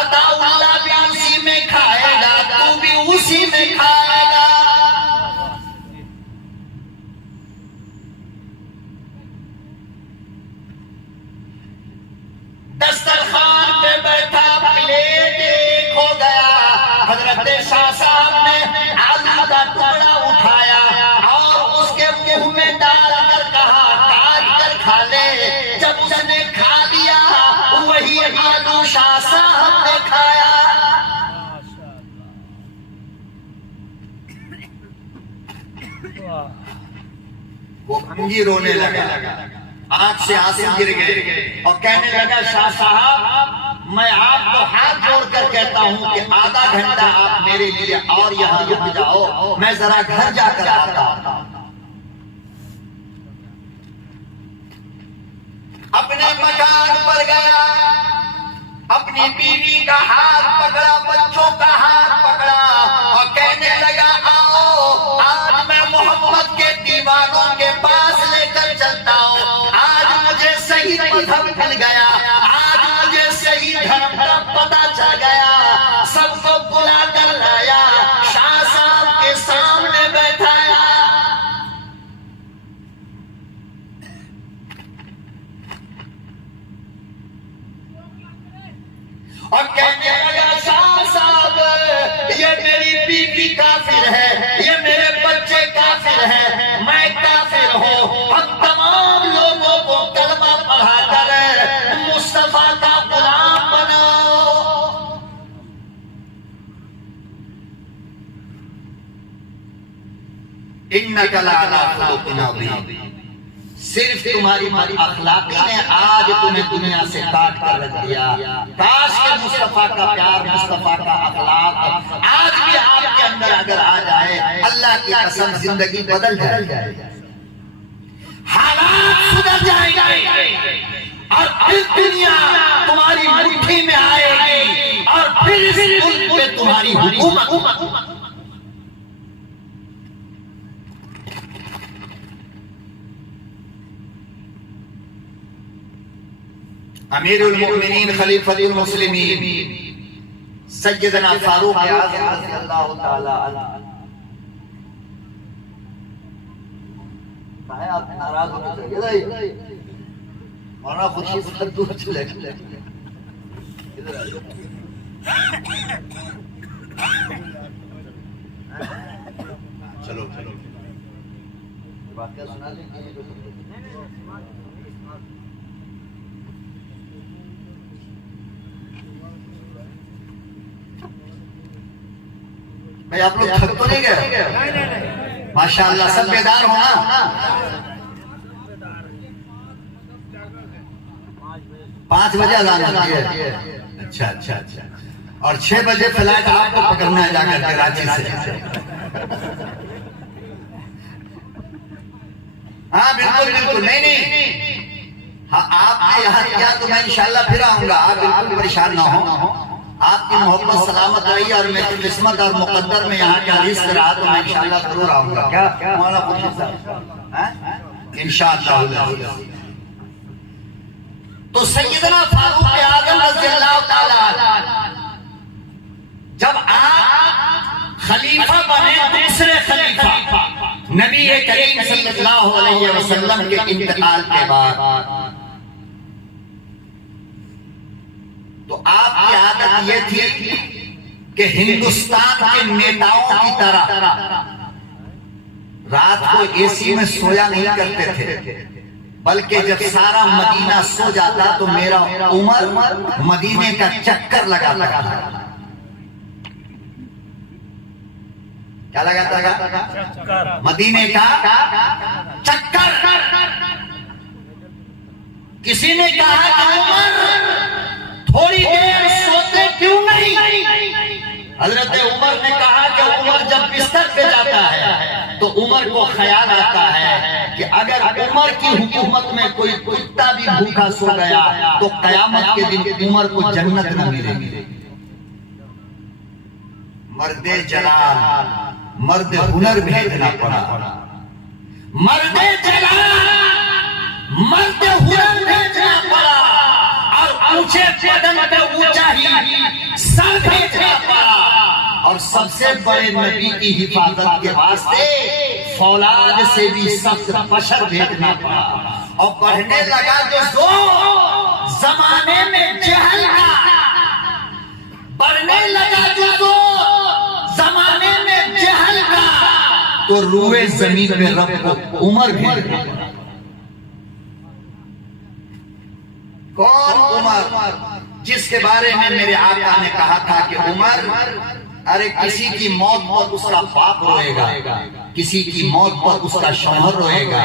अताउल्लाह भी उसी में खाएगा, तू भी उसी में खाएगा। दस्तरखान पे बैठा प्लेट एक हो गया। हजरत शाह साहब ने आलू का टुकड़ा उठाया और उसके मुंह में डालकर कहा काट कर खा ले। जब उसने खा लिया वही आलू शाह साहब ने खाया। वो भंगी रोने लगा, आंख से आंसू गिर गए और कहने लगा शाह साहब मैं आपको हाथ जोड़कर कहता हूं कि आधा घंटा आप मेरे लिए और यहाँ रुक जाओ, मैं जरा घर जाकर आता। अपने मकान पर गया, अपनी बीवी का हाथ पकड़ा, बच्चों का हाथ पकड़ा और कहने लगा आओ आज मैं मोहम्मद के दीवानों के पास लेकर चलता हूँ। आज मुझे सही मजहब मिल गया, आज मुझे सही धर्म का पता चल गया। सबको बुला कर लाया, शाह साहब के सामने बैठाया। और कहने लगा शाह साहब ये मेरी बीवी काफिर है, ये मेरे बच्चे काफिर हैं, मैं काफिर हूँ। हम तमाम लोगों को कलमा पढ़ाकर मुस्तफा का गुलाम बनाओ। इन्नका लअला खुलुकिन अज़ीम। सिर्फ तुम्हारी अखलाकी ने आज तुम्हें दुनिया से काट कर रख दिया। काश के मुस्तफा का प्यार, मुस्तफा का अखलाक आज भी आपके अंदर अगर आ जाए, अल्लाह की कसम जिंदगी बदल जाए, हालात सुधर जाएंगे और फिर दुनिया तुम्हारी मुट्ठी में आएगी और फिर इस मुल्क पे तुम्हारी हुकूमत। अमीरुल मोमिनीन खलीफतुल मुस्लिमीन सैयदना फारूक आज़म रज़ियल्लाहु ताला अन्हु। आप नाराज हो गए, मौलाना खुर्शीद सर दूर चले गए। इधर आइए। चलो चलो वाकया सुना लीजिए। भाई आप लोग थक तो नहीं गए? माशाअल्लाह सब बेदार हो ना? 5 बजे अज़ान होती है। अच्छा अच्छा अच्छा। और 6 बजे फ्लाइट आपको पकड़ना है जाकर के रांची से। हाँ बिल्कुल बिल्कुल। नहीं नहीं, हाँ आपने यहाँ किया तो मैं इंशाल्लाह फिर आऊंगा। आप बिल्कुल परेशान ना हो। आपकी मोहब्बत सलामत रही और मेरी किस्मत और मुकद्दर में यहाँ का रिज़्क़ रहा तो मैं इंशाल्लाह जरूर आऊंगा। क्या मौलाना खुर्शीद साहब? इंशाअल्लाह। तो सैयदना फारूक आज़म रज़ियल्लाहु ताला जब आप खलीफा बने, दूसरे खलीफा नबी करीम सल्लल्लाहु अलैहि वसल्लम के इंतकाल के बाद, तो आपकी आदत ये थी कि हिंदुस्तान के नेताओं की तरह रात को एसी में सोया नहीं करते थे, बल्कि जब सारा मदीना सो जाता तो मेरा उमर मदीने का चक्कर लगाता था। क्या लगाता था? मदीने का चक्कर। किसी ने कहा कि उमर थोड़ी देर सोते क्यों नहीं? हजरत उमर ने कहा कि उमर जब बिस्तर पे जाता है तो उमर को ख्याल आता है कि अगर उमर की हुकूमत में कोई कुत्ता भी भूखा सो गया तो कयामत के दिन उमर को जन्नत न मिलेगी। मर्दे जलाल, मर्द हुनर भेजना पड़ा। मर्दे जलाल, मर्द हुनर भेजना पड़ा और ऊंचे पदन पे ऊंचा ही सर भेजना पड़ा। और सबसे बड़े नबी की हिफाजत के वास्ते फौलाद से भी सख्त बशर भेजना पड़ा। और बढ़ने लगा जो जमाने में जहल का, बढ़ने लगा जो जमाने में जहल का, तो रूए जमीन में रब को उमर भेज दिया। कौन उमर? जिसके बारे में मेरे आका ने कहा था कि उमर, अरे किसी की मौत पर उसका बाप रोएगा, किसी की मौत पर उसका शौहर रोएगा,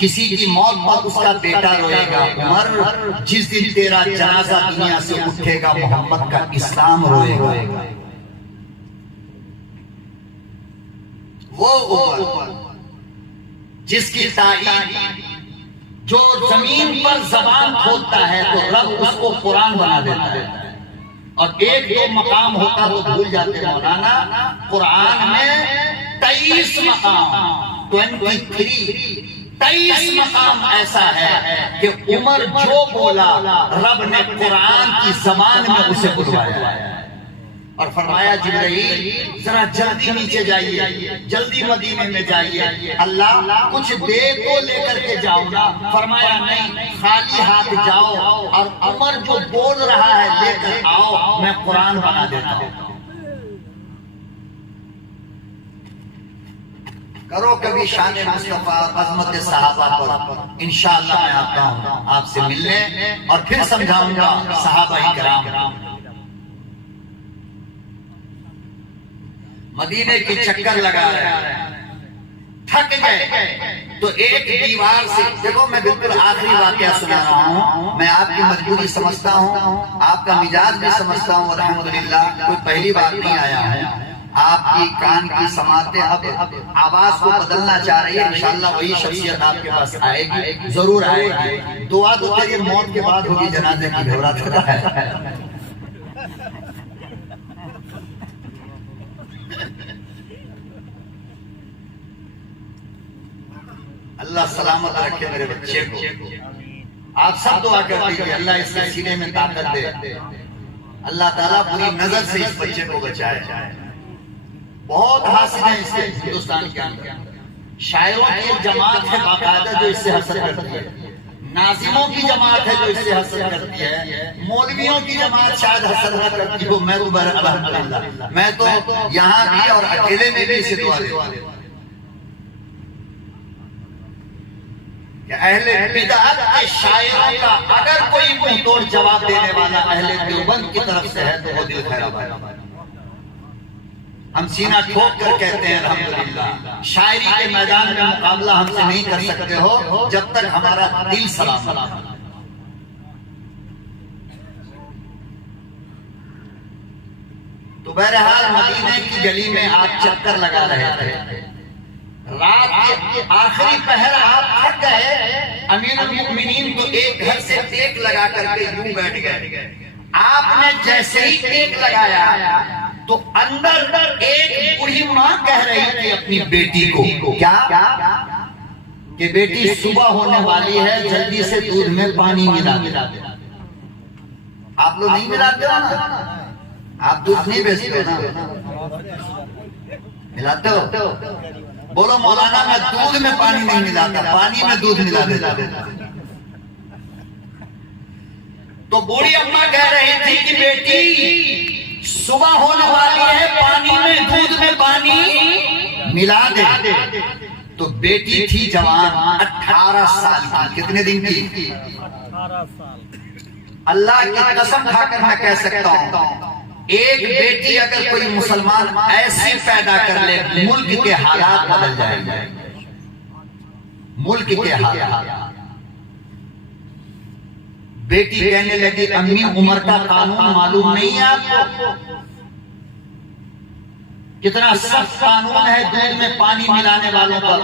किसी की मौत पर उसका बेटा रोएगा। उमर, जिस दिन तेरा जनाजा दुनिया से उठेगा मोहम्मद का इस्लाम रोएगा। वो उमर जिसकी तारीफ, जो जमीन पर जबान खोलता है तो रब उसको कुरान बना देता है। और एक दो मकाम होता तो भूल जाते मौलाना। कुरान में 23 मकाम, 23 मकाम ऐसा है कि उमर जो बोला रब ने कुरान की जबान में उसे बुलवाया और फरमाया जिब्राइल जरा जल्दी नीचे जाइए, जल्दी मदीने में जाइए, अल्लाह कुछ देर को लेकर के जाओ ना। फरमाया नहीं, खाली हाथ जाओ और उमर जो बोल रहा है लेकर आओ, मैं कुरान बना देता हूं। करो कभी शान मुस्तफा अज़मत सहाबा पर, इंशाअल्लाह मैं आता हूं आपसे मिलने और फिर समझाऊंगा सहाबा किराम। मदीने की चक्कर लगा रहे, थक गए तो एक दीवार से, देखो मैं बिल्कुल आखिरी वाकया सुना रहा हूँ। मैं आपकी मजबूरी समझता हूँ, आपका मिजाज भी समझता हूँ। अल्हम्दुलिल्लाह कोई पहली बार नहीं आया हूँ। आपकी कान की समातें अब आवाज को बदलना चाह रही है। इंशाअल्लाह वही शख्सियत आपके पास आएगी, जरूर आएगी। दुआ तो ये मौत के बाद होगी, जनाजे की घबराहट है। अल्लाह सलामत रखे मेरे बच्चे को। आप सब दुआ कर दीजिए, अल्लाह इसके सीने में ताकत दे, अल्लाह ताला बुरी नजर से इस बच्चे को बचाए। बहुत हासिल है इससे हिंदुस्तान के अंदर। शायरों की एक जमात है बाकायदा जो इससे हसद करती है, नाजिमों की जमात है जो इससे हसद करती है, मौलवियों की जमात शायद हसद न करती हो। मैं तो अल्हम्दुलिल्लाह मैं तो यहाँ भी और अकेले में भी इसे दुआ देता हूं कि अहले बिदअत के शायरों का अगर कोई मुंह तोड़ जवाब देने वाला अहले देवबंद की तरफ से है तो वो दिल खैराबाद। हम सीना ठोक कर कहते हैं अल्हम्दुलिल्लाह, शायरी के मैदान में मुकाबला हमसे नहीं कर सकते हो जब तक हमारा दिल सलामत है। तो बहरहाल मदीने की गली में आप चक्कर लगा रहे थे, रात के आखिरी पहर आप थक गए, अमीरुल मोमिनीन तो एक घर से टेक लगा करके यूं बैठ गए। आपने जैसे ही टेक लगाया तो अंदर एक बूढ़ी माँ कह रही थी अपनी बेटी को, क्या कि बेटी सुबह होने वाली है, जल्दी से दूध में पानी मिला दे। आप लोग नहीं मिलाते हो ना, आप दूध नहीं बेचते हो ना, मिलाते हो? बोलो मौलाना मैं दूध में पानी नहीं मिलाता, पानी में दूध मिला देता। तो बूढ़ी अम्मा कह रही थी कि बेटी सुबह होने वाली है, पानी में दूध में पानी मिला दे। तो बेटी थी जवान 18 साल की। कितने दिन की? 18 साल। अल्लाह की कसम खाकर मैं कह सकता हूं एक बेटी अगर कोई मुसलमान ऐसी पैदा कर ले, मुल्क के हालात बदल जाएंगे, मुल्क के हालात। बेटी कहने लगी अम्मी उम्र का कानून मालूम नहीं है आपको? कितना सख्त कानून है दूध में पानी मिलाने वालों पर।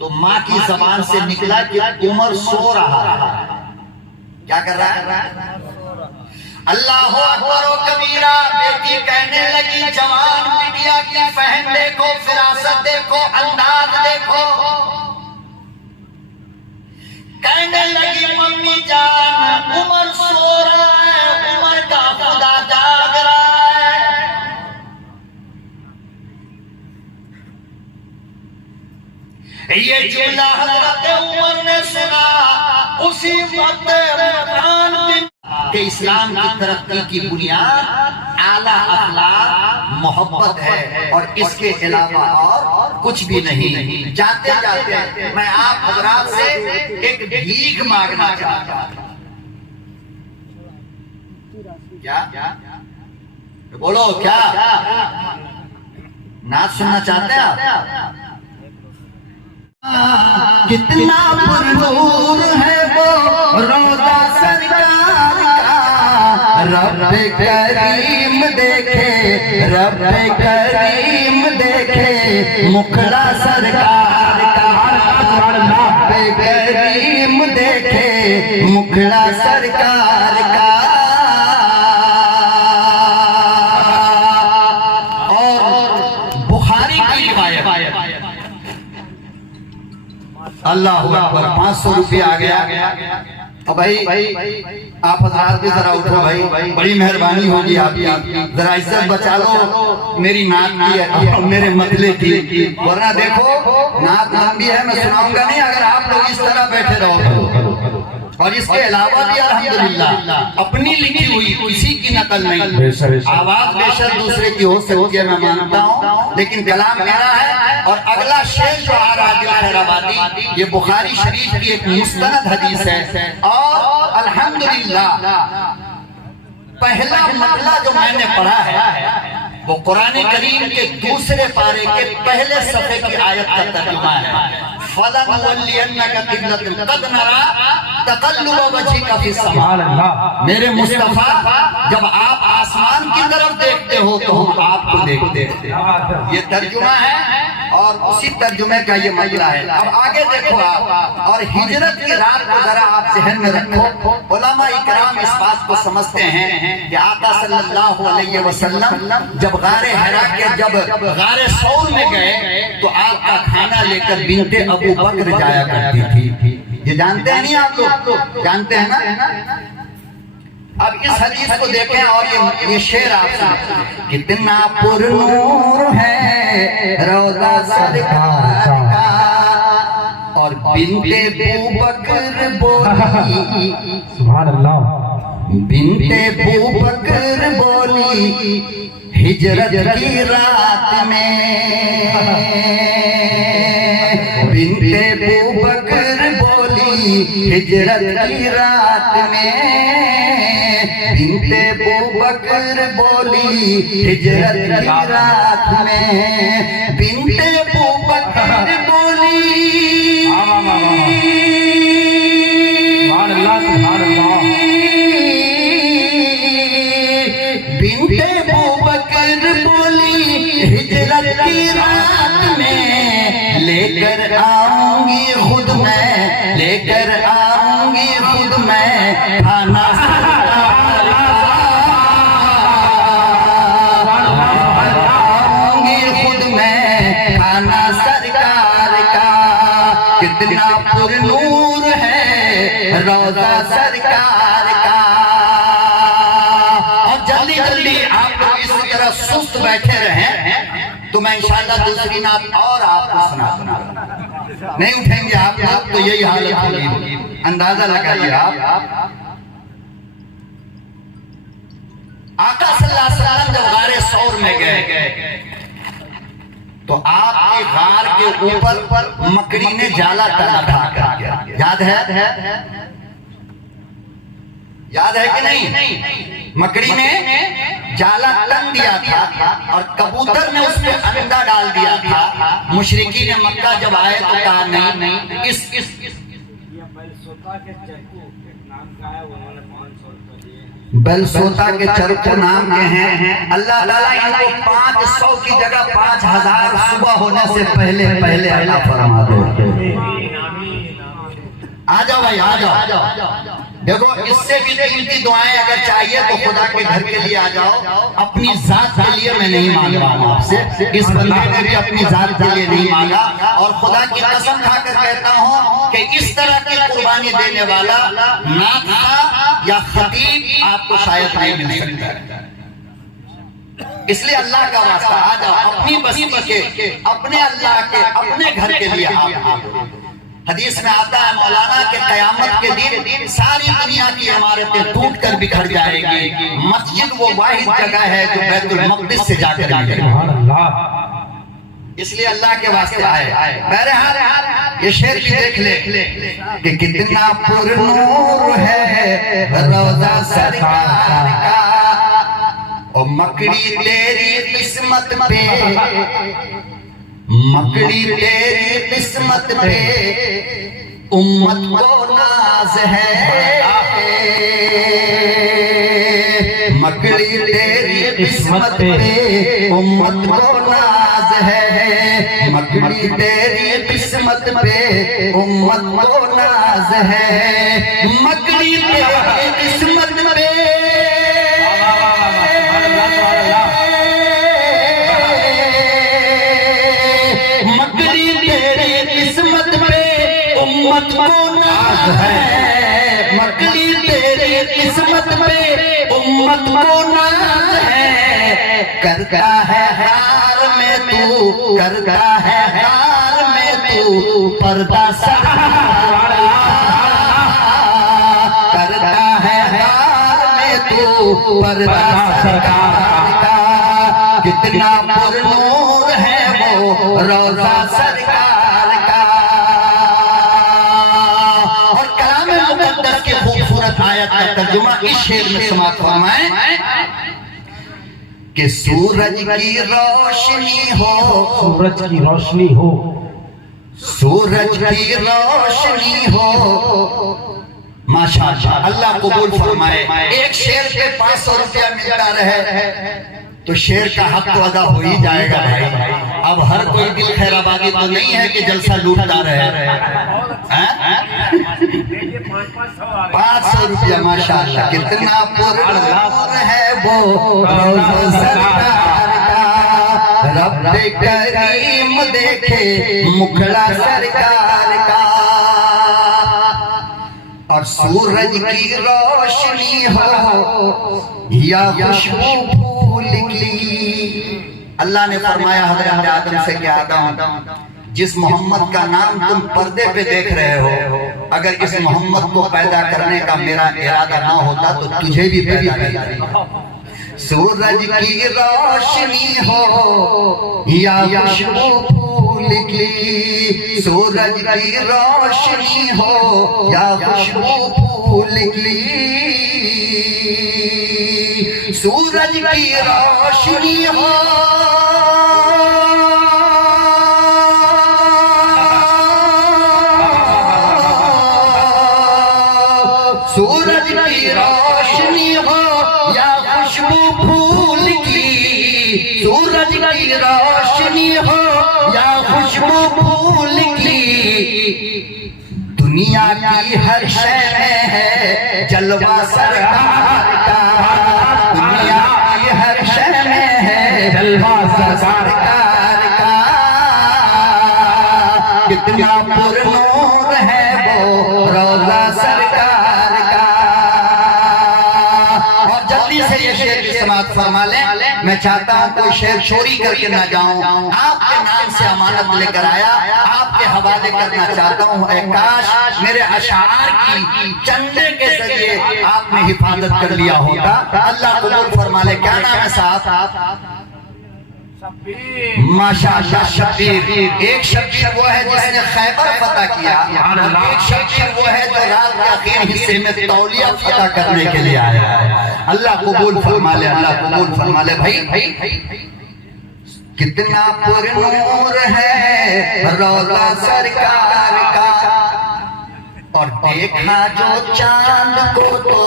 तो माँ की जबान से निकला कि उमर सो रहा है। क्या कर रहा है? अल्लाह अकबर ओ कबीरा। बेटी कहने लगी जवान बिटिया की फहम देखो, फिरासत देखो, अंदाज देखो। कहने लगी मम्मी जान उमर सो रहा है, उमर का खुदा जाग रहा है। ये जुमला हजरत उमर ने सुना, उसी वक्त रमजान दिन के इस्लाम की तरक्की की बुनियाद आला अखलाक मोहब्बत है और इसके अलावा और कुछ भी नहीं। जाते जाते मैं आप हजरात से एक भीख मांगना चाहता हूं। क्या बोलो, क्या नाच सुनना चाहते हैं आप? कितना पुरनूर है वो रोज़ा सरकार का, रब करीम देखे, रब करीम देखे मुखड़ा सरकार का, रब करीम देखे मुखड़ा सरकार का। और बुखारी की रिवायत, अल्लाह अकबर, 500 रुपया आ गया। तो भाई आप हजरात भी जरा उठो भाई, बड़ी मेहरबानी होगी आपकी, जरा इज्जत बचा लो मेरी नात की और मेरे मतले की, वरना देखो नात लंबी है, मैं सुनाऊंगा नहीं अगर आप लोग इस तरह बैठे रहो। और इसके अलावा भी अल्हम्दुलिल्लाह अपनी लिखी हुई किसी की नकल नहीं। आवाज बेशक दूसरे की हो सकती है, मैं मानता हूँ, लेकिन कलाम मेरा है। और अगला शेर जो आ रहा है दिल खैराबादी, ये बुखारी शरीफ की एक मुस्तनद हदीस है। और अल्हम्दुलिल्लाह पहला मतला जो मैंने पढ़ा है वो कुरान करीम के दूसरे पारे के पहले सफ़े की आयत का तर्जुमा है। मेरे मुस्तफा जब आप आसमान की तरफ देखते हो तो हम आपको देखते हैं। ये तर्जुमा है और उसी तर्जुमे का ये मतला है। अब आगे देखो आप, और हिजरत की रात को जरा आप जहन में रखो। उलमा इकराम इस बात को समझते हैं कि आका सल्लल्लाहु अलैहि वसल्लम जब गारे हिरा के जब गारे सौर में गए तो आपका खाना लेकर बिनते अबू बकर जाया करती थी। ये जानते हैं नहीं आप लोग? जानते हैं ना? अब इस हदीस को देखें और ये शेर आप सुनें। कितना पुरनूर है रोज़ा सरकार का, और बिन्ते बूबकर बोली, सुभान अल्लाह, बिन्ते बूबकर बोली हिजरत की रात में, बिन्ते बूबकर बोली हिजरत की रात में, बिन्ते बूबकर बोली हिजरत की रात में, बिन्ते बूबकर बोली सुभान अल्लाह, सुभान अल्लाह, बिन्ते बूबकर बोली हिजरत की रात में, लेकर आऊंगी खुद मैं, लेकर आऊंगी खुद मैं खाना, आऊंगी खुद मैं खाना सरकार का। कितना पुरनूर है रोज़ा सरकार का। और जल्दी जल्दी आप लोग इस तरह सुस्त बैठे रहे तो मैं इंशाल्लाह दूसरी नात और आपको सुना नहीं उठेंगे आप लोग, तो यही हालत होगी, अंदाजा लगाइए आप। आका सल्लल्लाहु अलैहि वसल्लम जब गारे सौर में गए तो आपके गार के ऊपर मकड़ी ने जाला तन खा कर गया। याद है कि नहीं? मकड़ी ने जाला तन दिया था और कबूतर ने उसमें अंडा डाल दिया था। मुशरिकी ने मक्का जब आए तो कहा नहीं इस ये बलसोता के चक्कू नाम का है, उन्होंने 500 रुपये दिए। बलसोता के चरखू नाम के हैं। अल्लाह ताला इनको 500 की जगह 5000 सुबह होने से पहले पहले अल्लाह फरमा दे। आ जाओ भाई, आ जाओ। देखो इससे भी कीमती दुआएं अगर चाहिए तो खुदा के घर के लिए आ जाओ। अपनी जात के लिए मैं नहीं मांग रहा हूँ आपसे, इस बंदे ने भी अपनी जात के लिए नहीं मांगा। और खुदा की कसम खाकर कहता हूँ कि इस तरह की कुर्बानी देने वाला नाथा या खतीब आपको शायद नहीं मिल सकता। इसलिए अल्लाह का वास्ता आ जाओ, अपनी बस्ती के, अपने अल्लाह के, अपने घर के लिए आप। हदीस में आता है मौलाना के कयामत के दिन सारी दुनिया की इमारतें टूट कर बिखर जाएगी, मस्जिद वो वाहिद जगह है जो बैतुल मक़दिस से जाकर मिलेगी। इसलिए अल्लाह के वास्ते आए। बहरहाल ये शेर भी देख ले कि कितना पुरनूर है रोज़ा सरकार का, और मकड़ी तेरी किस्मत पे, मकड़ी तेरी किस्मत पे उम्मत को नाज है, मकड़ी तेरी किस्मत पे उम्मत को नाज है, मकड़ी तेरी किस्मत पे उम्मत को नाज है, मकड़ी तेरी किस्मत पे उम्मत को नाज है, मकड़ी तेरी किस्मत पे उम्मत को नाज है। करता है हार में तू, करता है हार में तू पर्दा सरकार, करता है हार में तू पर्दा सरकार का। कितना पुरनूर है वो रोज़ा सरकार का। मुक़द्दस की खूबसूरत आयत का तर्जुमा इस शेर में समाप्त फरमाएं कि सूरज की रोशनी हो, सूरज की रोशनी हो, सूरज की रोशनी हो। माशाअल्लाह, अल्लाह कबूल फरमाए। एक शेर पे 500 रुपया मिलता रहे तो शेर का हक तो अदा हो ही जाएगा भाई। अब हर कोई दिल खैराबादी तो नहीं है कि जलसा लूटता रहे। 500 रुपया माशाअल्लाह, कितना पुरनूर है वो रोज़ा सरकार का। रब करीम देखे मुखड़ा सरकार का। और सूरज की रोशनी हो या खुशबू फूल की। अल्लाह ने फरमाया हज़रत आदम से कि आदम, जिस मोहम्मद का नाम तुम पर्दे पे देख रहे हो, अगर इस मोहम्मद को पैदा करने का मेरा इरादा ना होता तो तुझे भी पैदा करता। सूरज की रोशनी हो या खुशबू फूल की, सूरज की रोशनी हो या खुशबू फूल की, सूरज की रोशनी हो सूरज की रोशनी हो या खुशबू फूल की, सूरज की रोशनी हो या खुशबू फूल की। दुनिया की हर शय में है जलवा सरकार का, दुनिया की हर शय में है जलवा सरकार का। कितना पुरनूर है वो रोज़ा सरकार का। और जल्दी से ये शेर की समाप्त फरमा लें। मैं चाहता हूँ कोई शेर चोरी करके ना जाऊं, आपके नाम से अमानत लेकर आया, आपके हवाले करना चाहता हूँ। काश मेरे अशार की चंदे के जरिए आपने हिफाजत कर लिया होता। अल्लाह कबूल फरमा ले। क्या नाम है साहब? माशाअल्लाह शब्बीर। एक शब्बीर वो है जिसने खैबर फतह किया, एक शब्बीर वो है जो रात के आखिर हिस्से में तौलिया फतह करने के लिए आया है। अल्लाह कबूल फरमा ले, अल्लाह कबूल फरमा ले। भाई कितना पुरनूर है रोज़ा सरकार का, और देखा जो चांद को तो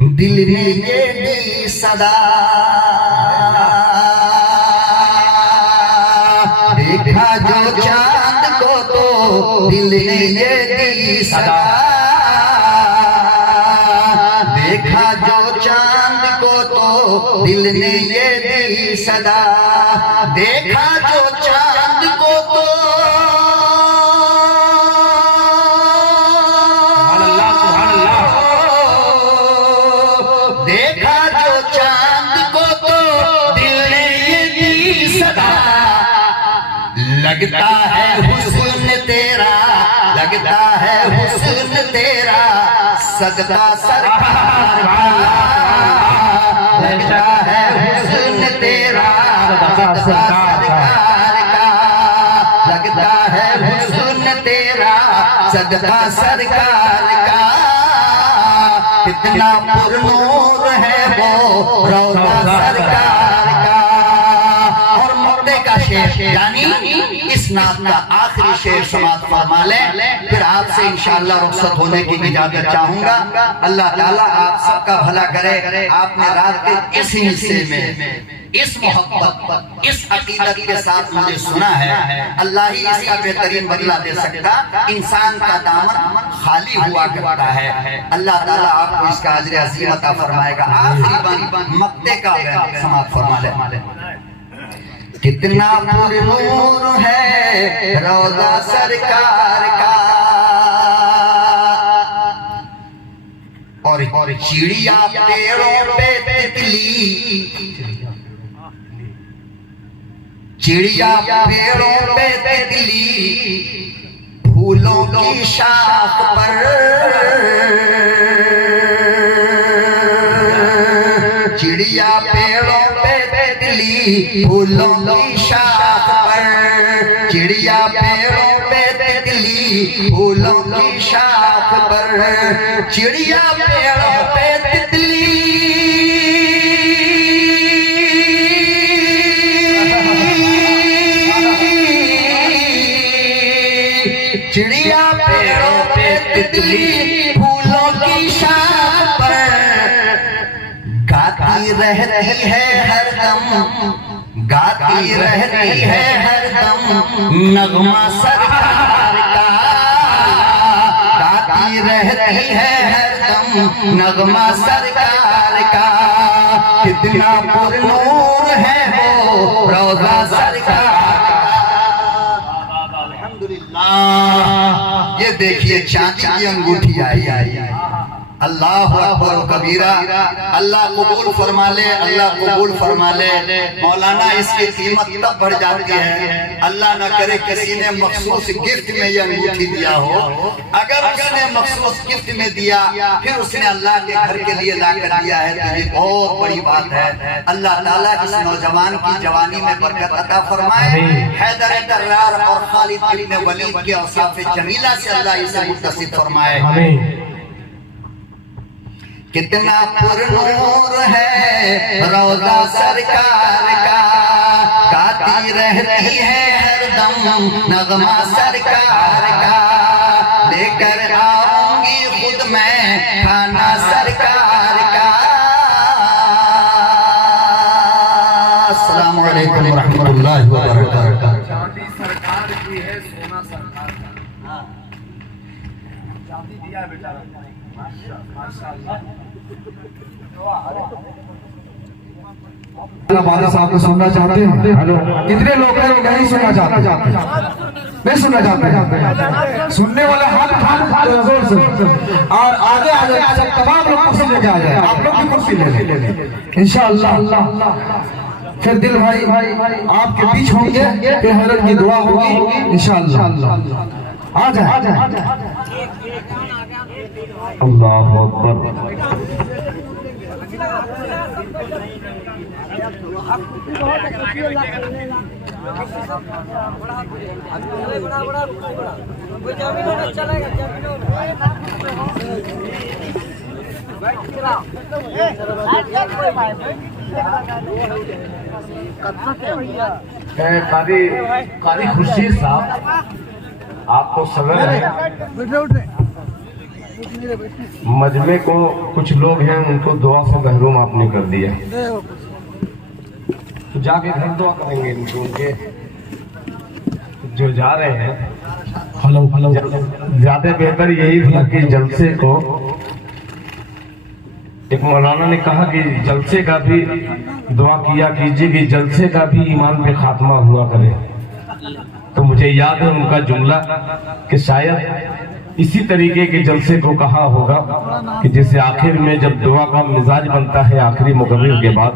दिल ने ये दी सदा, देखा जो चांद को तो दिल ने ये दी सदा, देखा जो चांद को तो दिल ने ये दी सदा, देखा जो चांद को तो देखा जो चांद को तो दिल ने ये दी सदा। लगता है हुस्न तेरा, लगता है हुस्न तेरा सदका सरकार का, लगता है हुस्न तेरा सदका सरकार का, लगता है हुस्न तेरा सदका सरकार का। कितना पुरनूर है वो रोज़ा सरकार का। और मुद्दे का शेर यानी इस नात का आखिरी शेर समाप्त फरमा लें, फिर आपसे इंशाअल्लाह रुखसत होने की इजाजत चाहूंगा। अल्लाह ताला आप सबका भला करे। आपने रात के इस हिस्से में इस मोहब्बत, इस अकीदत के साथ मुझे सुना है, अल्लाह ही इसका बेहतरीन बदला दे सकता। इंसान का दामन खाली हुआ करता है। अल्लाह ताला आपको इसका अजर अज़ीम अता फरमाएगा। आखिरी मक्ते का समाप्त फरमा ले। कितना पुरनूर है रोज़ा सरकार का, और चिड़िया पेड़ों पे तितली, चिड़िया पेड़ों पे तितली, फूलों की शाख पर, चिड़िया पेड़ों पे तितली, फूलों की शाख पर, चिड़िया पेड़ों पे तितली, फूलों की शाख पर, चिड़िया पेड़ों पे तितली, चिड़िया पेड़ों पे तितली, फूलों की शाख पर, गाती रहती है हरदम, गाती रहती है हरदम नगमा सरकार का, गाती रहती है हरदम नगमा सरकार का। कितना पुरनूर है वो रोज़ा सरकार का। अल्हम्दुलिल्लाह। ये देखिए चांदी की अंगूठी आई। अल्लाह अकबर कबीरा। अल्लाह कबूल फरमा ले, अल्लाह कबूल फरमा ले। मौलाना इसकी कीमत तब बढ़ जाती है, अल्लाह न करे किसी ने मखसूस गिफ्ट में ये अंगूठी दिया हो। अगर उसने मखसूस गिफ्ट में दिया, फिर उसने अल्लाह के घर के लिए ला कर दिया है, तो ये बहुत बड़ी बात है। अल्लाह ताला इस नौजवान की जवानी में बरकत अता फरमाए। हैदर कर्रार और खालिद इब्न वलीद के औसाफ जमीला से अल्लाह इसे मुत्तसिफ फरमाए। कितना पुरनूर है रोजा सरकार का, गाती रहती है हरदम नगमा सरकार का। लेकर आऊंगी खुद मैं खाना सरकार का। अस्सलाम वालेकुम रहमतुल्लाहि व बरकातहू। चांदी सरकार की है, सोना सरकार का। चांदी दिया है बेचारा, माशाअल्लाह। बादशाह साहब को सुनना चाहते हैं? हेलो, कितने लोग हैं नहीं सुनना चाहते? नहीं सुनना चाहते? सुनने वाले हाथ जोर से और आगे आ जाए। तमाम लोग कुर्सी लेके आ जाए, आप लोग भी कुर्सी ले लें इंशाअल्लाह। फिर दिल भाई आपके बीच होंगे, फिर हजरत की दुआ होगी इंशाअल्लाह। आ जाए। अल्लाह अकबर। कारी खुर्शीद साहब, आपको सदर है मजमे को, कुछ लोग हैं उनको दुआ से महरूम आपने कर दिया, तो जाके घर दुआ करेंगे उनके जो जा रहे हैं। हेलो, ज्यादा बेहतर यही था कि जलसे को, एक मौलाना ने कहा कि जलसे का भी दुआ किया कीजिए कि जलसे का भी ईमान पे खात्मा हुआ करे। तो मुझे याद है उनका जुमला कि शायद इसी तरीके के जलसे को कहा होगा कि जैसे आखिर में जब दुआ का मिजाज बनता है आखिरी मुकम्मल के बाद,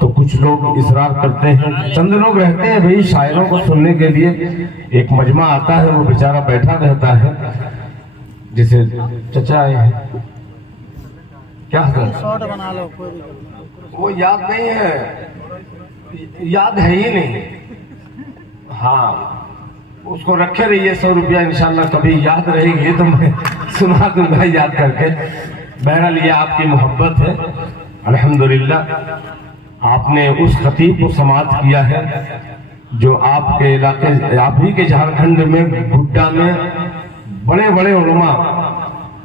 तो कुछ लोग इसरार करते हैं, चंद लोग रहते हैं भाई शायरों को सुनने के लिए, एक मजमा आता है वो बेचारा बैठा रहता है, जैसे चचा आए हैं क्या बना लो, वो याद नहीं है, याद है ही नहीं। हाँ, उसको रखे रहिए 100 रुपया, इंशाल्लाह कभी याद रहेगी तो मैं सुना दूंगा याद करके। बहरहाल ये आपकी मोहब्बत है, अल्हम्दुलिल्लाह आपने उस खतीब को समाअत किया है जो आपके इलाके, आप ही के झारखंड में गुड्डा में बड़े बड़े उलमा,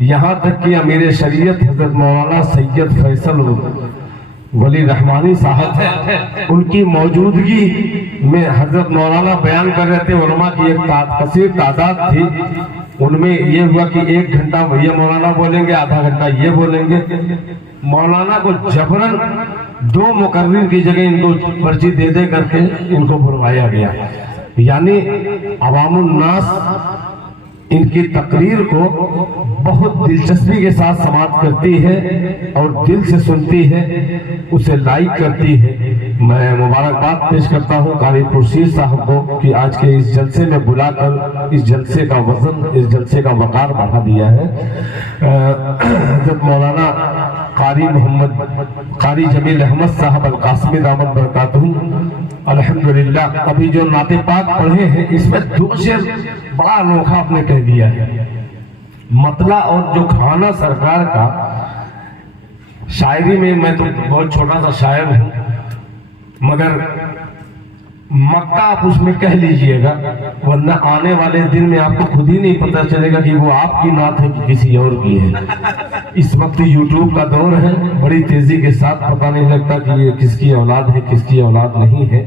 यहाँ तक कि अमीर शरीयत हजरत मौलाना सैयद फैसल वली रहमानी साहब है, उनकी मौजूदगी में हजरत मौलाना बयान कर रहे थे। उलमा की एक कसीर तादाद थी, उनमें ये हुआ कि 1 घंटा ये मौलाना बोलेंगे, आधा घंटा ये बोलेंगे। मौलाना को जबरन 2 मुकर्रिर की जगह इनको पर्ची दे करके इनको बुलवाया गया। यानी अवामुन नास इनकी तकरीर को बहुत दिलचस्पी के साथ समाअत करती है और दिल से सुनती है, उसे लाइक करती है। मैं मुबारकबाद पेश करता हूँ कारी खुर्शीद साहब को कि आज के इस जलसे में बुलाकर इस जलसे का वजन, इस जलसे का वकार बढ़ा दिया है। हज़रत मौलाना कारी मोहम्मद कारी जमील अहमद साहब अल-कासमी दामत बरकातहू, अल्हम्दुलिल्लाह अभी जो नाते पाक पढ़े हैं इसमें 2 शेर बड़ा अनोखा आपने कह दिया है। मतला और जो खाना सरकार का शायरी में, मैं तो बहुत छोटा सा शायर हूं, मगर मक्का आप उसमें कह लीजिएगा, वरना आने वाले दिन में आपको खुद ही नहीं पता चलेगा कि वो आपकी नात है कि किसी और की है। इस वक्त यूट्यूब का दौर है, बड़ी तेजी के साथ पता नहीं लगता कि ये किसकी औलाद है किसकी औलाद नहीं है।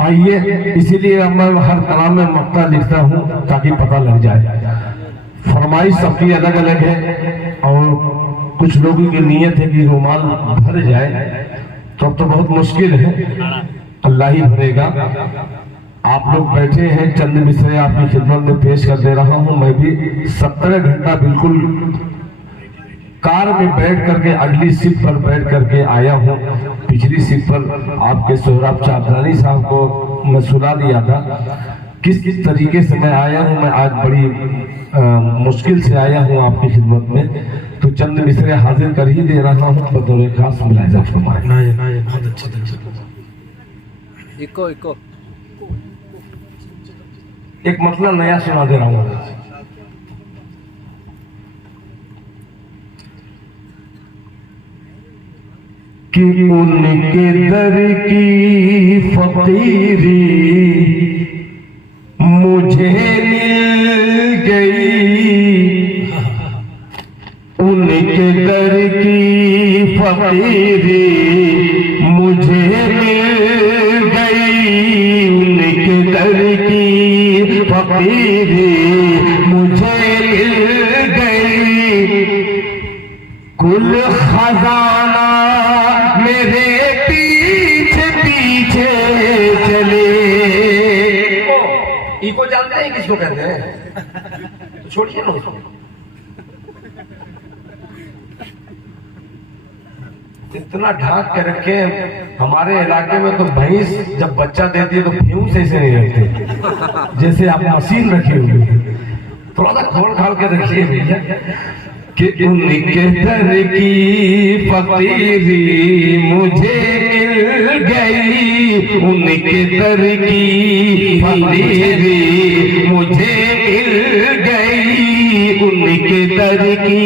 आइए, इसीलिए मैं हर कलाम में मक्का लिखता हूँ ताकि पता लग जाए। फरमाइश सबकी अलग अलग है और कुछ लोगों की नीयत है कि रुमाल भर जाए, तो अब तो बहुत मुश्किल है, अल्लाह ही भरेगा। आप लोग बैठे हैं, चंद मिसरे आपकी खिदमत में पेश कर दे रहा हूं। मैं भी 17 घंटा बिल्कुल कार में बैठ करके अगली सीट पर बैठ करके आया हूं। पिछली सीट पर आपके सोहराब चांदनी साहब को मैं सुना दिया था। किस तरीके से मैं आया हूं, मैं आज बड़ी मुश्किल से आया हूं आपकी खिदमत में, तो चंद मिसरे हाजिर कर ही दे रहा हूं बतौर खास मुलाहिजा फरमाएं। बहुत अच्छा इको इको एक मतलब नया सुना दे रहा हूं। कि उनके दर की फकीरी मुझे मिल गई, उनके दर की फकीरी मुझे मिल गई, उनके दर की फकीरी मुझे मिल गई। कुल खजाना मेरे पीछे पीछे चले। इको जानते हैं किसको कहते हैं? तो छोड़िए ना उसको। इतना ढाक के रखे हमारे इलाके में तो भैंस जब बच्चा देती है तो फ्यूज ऐसे नहीं रखते जैसे आप मशीन रखी हुई है। थोड़ा सा खोल खाल के रखिए भैया कि उनके दर की फकीरी मुझे मिल गई, उनके दर की फकीरी मुझे मिल गई, उनके दर की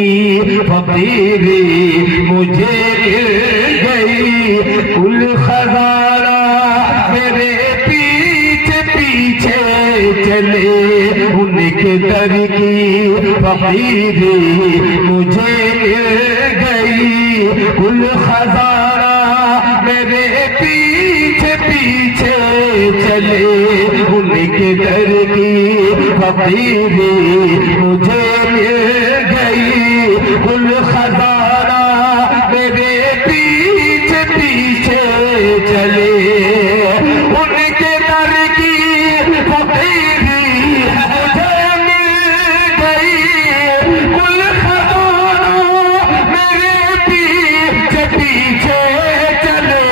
फकीरी मुझे मिल गई। कुल खजाना मेरे पीछे पीछे चले, उनके दर की फकीरी मुझे मिल गई। कुल खजाना मेरे पीछे पीछे चले, उनके दर की फकीरी मुझे मिल गई। कुल खजाना मेरे पीछे पीछे चले, उनके दर की फकीरी मुझे मिल गई। कुल खजाना मेरे पीछे पीछे चले,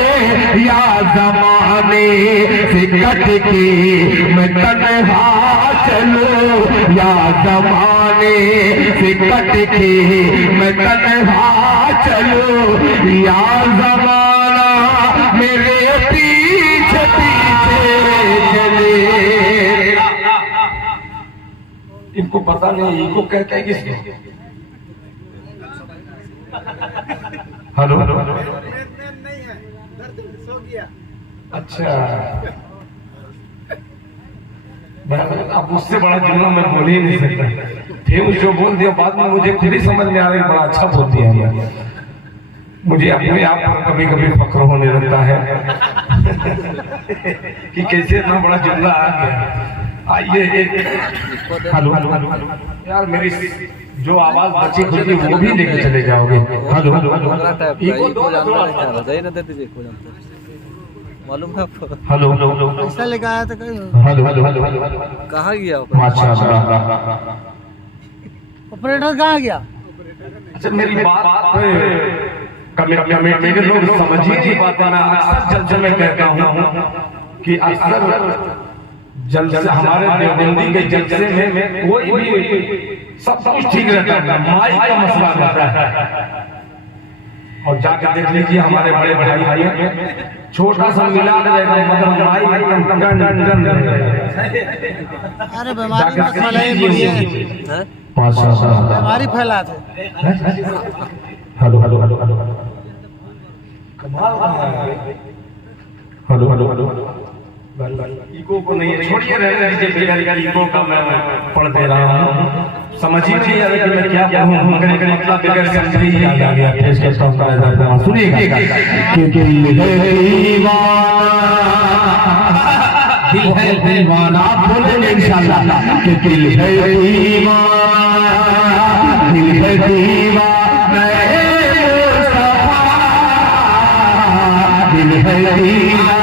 या जमाने से कट के मैं तन्हा चलो, या जमाने से कट के मैं तन्हा चलो, या जमाना मेरे पीछे पीछे चले। इनको पता नहीं इनको कहते हैं किसको? हेलो नहीं है, दर्द सो गया। अच्छा, अब उससे बड़ा जुमला मैं बोल ही नहीं सकता। फिर जो बोल दिया बाद में मुझे खुद ही समझ में आ रहा है बड़ा अच्छा बोल दिया। मुझे अपने आप पर कभी कभी फक्र होने लगता है कि कैसे इतना बड़ा जुमला आ गया। आइए एक हेलो यार, मेरी जो आवाज बची खुदी वो भी लेके चले जाओगे। हेलो मालूम है आपको? हेलो पैसा लेके आया था कहीं? हेलो हेलो कहाँ गया माशाल्लाह। ऑपरेटर कहाँ गया? अच्छा, मेरी बात मेरे लोग समझ ही नहीं पाते। मैं अक्सर जलसे में कहता हूँ कि अक्सर जलसे हमारे देवबंदी के जलसे में कोई भी सब कुछ ठीक रहता है, माई का मसला रहता है। और जाकर देख लीजिए हमारे बड़े भाई छोटा सा मिला रहेगा मतलब माई अरे बीमारी बीमारी फैला थे। Hello hello hello hello hello hello hello echo को नहीं छोड़िए, रहने दीजिए। बेकार इको का मैं पढ़ दे रहा हूँ, समझ ही नहीं आ रहा कि मैं क्या कहूँ, मगर एक मतलब बगैर समझ ही आ गया। पेश करता हूँ कायदा, सुनिएगा कि दिल है दीवाना, आप बोलेंगे इंशाल्लाह कि दिल है दीवाना, दिल है दीवाना, दिल है दीवाना,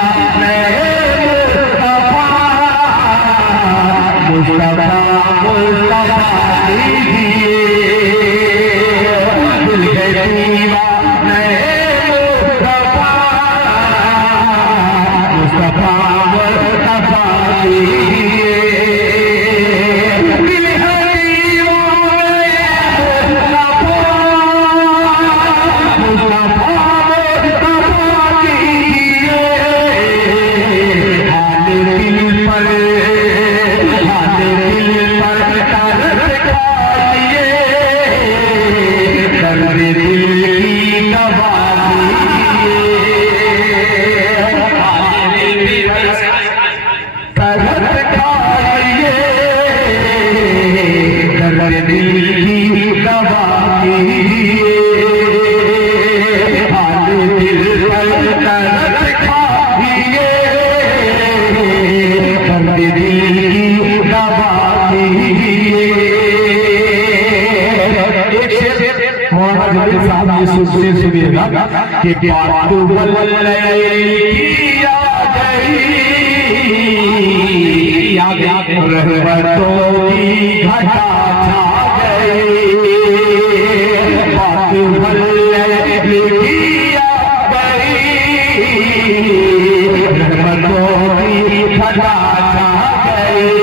कि बात रहमतों की घटा छा गई, बात रहमतों की घटा छा गई।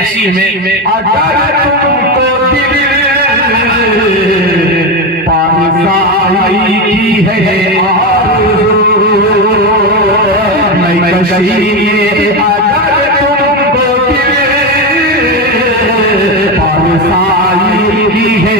कशी में अगर तुमको दिल पानी की है मैं कशी में अगर तुमको दिल पानी की है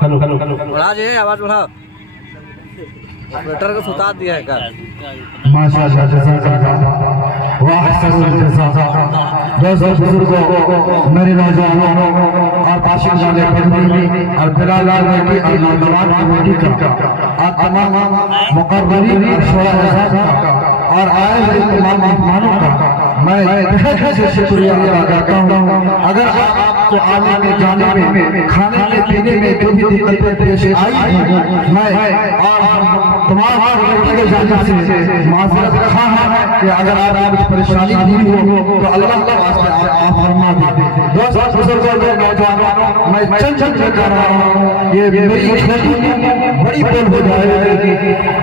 हेलो हेलो बढ़ा जी आवाज बढ़ाओ, ऑपरेटर को सुता दिया है कर। माशाअल्लाह जज़ाकल्लाह व अहसनुल जज़ा। दोस्तों बुजुर्गों, मेरे नौजवानों और आशिक जाने पढ़ने और बिलाल बेटी और नौजवान कमेटी का और तमाम मुकर्ररीन और शोरा और आए हुए तमाम मेहमानों का मैं तहे से शुक्रिया अदा करता हूँ। अगर आपको आने में जाने में खाने में पीने में जो भी दिक्कतें पेश आई हैं, मैं और तमाम कमेटी के जाने से माजरत रखा है कि अगर आप कुछ परेशानी नहीं हो तो अल्लाह के वास्ते आप फरमा दें। दोस्तों बुजुर्गों, नौजवानों मैं चल कर रहा हूँ, ये मेरी छोटी बड़ी बोल हो जाएगी।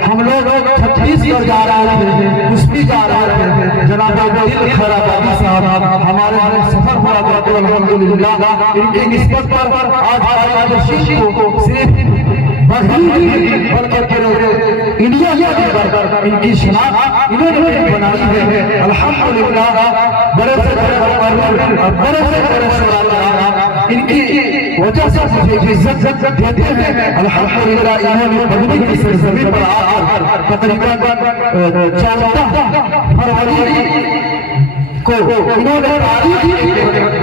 हम लोग छत्तीसगढ़ जा रहे थे, कुश्ती जा रहे थे, जनाब दिल खैराबादी साहब हमारे सफर हुआ करते अल्हम्दुलिल्लाह। इनकी निस्बत पर आज को सिर्फ बल्कि इंडिया के इनकी शनाख्त इन्होंने बनाई है अल्हम्दुलिल्लाह। बड़े से बड़े इनकी वजह से मुझे इज्जत देते हैं अल्हम्दुलिल्लाह। इन्होंने बगली की सरजमीन पर आकर तकरीबन 14 फरवरी को इन्होंने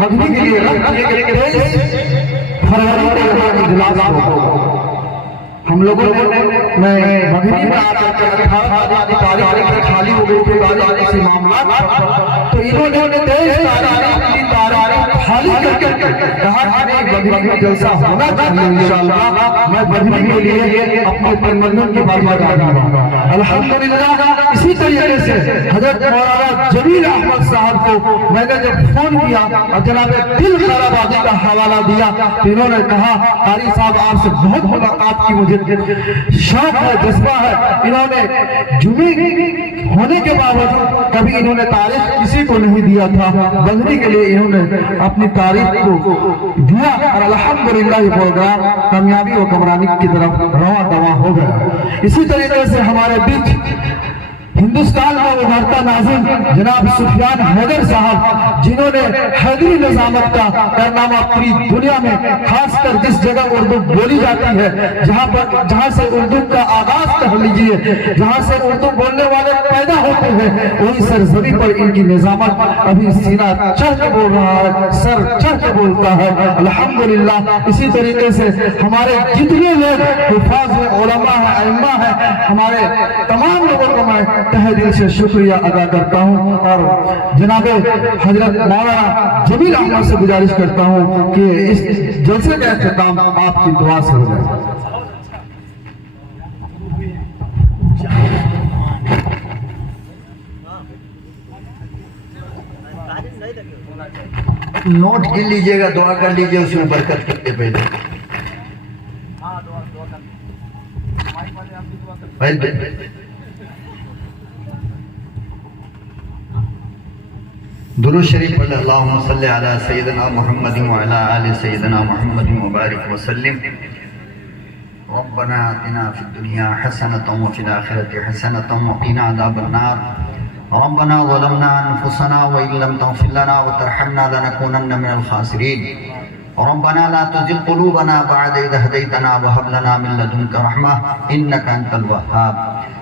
बगली के लिए रख दिए गए 23 फरवरी को इजलास को हम लोगों ने मैं मगनी में आकर तारीख खाली हो गई थी गाड़ी से मामला, तो इन्होंने 23 तारीख खाली करके कहा कि जलसा होना चाहिए इंशाअल्लाह। मैं बगनी के लिए अपने तनमन की बात बताऊंगा अल्हम्दुलिल्लाह। इसी तरीके से हजरत मौलाना जमील अहमद साहब को मैंने जब फोन किया और जनाब दिल खैराबादी का हवाला दिया तो इन्होंने कहा कारी साहब आपसे बहुत मुलाकात की मुझे शौक है, जज्बा है। इन्होंने जुमे होने के बावजूद कभी इन्होंने तारीख किसी को नहीं दिया था, बंदगी के लिए इन्होंने अपनी तारीख को दिया और अल्हम्दुलिल्लाह प्रोग्राम कामयाबी और कमरानी की तरफ रवा दवा हो गया। इसी तरीके से हमारे बीच हिंदुस्तान में उभरता नाज़िम जनाब सुफियान हैदर साहब, जिन्होंने हैदरी निजामत का कारनामा पूरी दुनिया में खासकर जिस जगह उर्दू बोली जाती है, जहां से उर्दू का आगाज कर लीजिए, जहां से उर्दू बोलने वाले पैदा होते हैं, वही सरजमी पर इनकी निजामत अभी सीना चढ़ के बोल रहा है, सर चढ़ के बोलता है अल्हम्दुलिल्लाह। इसी तरीके से हमारे जितने लोग हुफाज हैं, उलमा है, अइम्मा है, हमारे तमाम लोगों को मैं तहे दिल से शुक्रिया अदा करता हूँ और जनाबे हजरत मौलाना जमील अहमद से गुजारिश करता हूँ कि इस जलसे का इख्तिताम आपकी दुआ से हो जाए। नोट गिन लीजिएगा, दुआ कर लीजिए, उसमें बरकत करते पहले दुरूद शरीफ पढ़ अल्लाहुम्मा सल्ली अला सय्यिदिना मुहम्मदिन व अला आलि सय्यिदिना मुहम्मदिन व बारिक व सल्लिम। रब्बना आतिना फिद दुनिया हसनतन व फिल आखिरति हसनतन व क़िना अज़ाबन्नार। रब्बना ज़लमना अनफुसना व इन लम तग़फिर लना व तरहमना लनकूनन्ना मिनल ख़ासिरीन। रब्बना ला तुज़िग़ क़ुलूबना बअद इज़ हदैतना व हब लना मिन लदुनका रहमा इन्नका अंतल वह्हाब।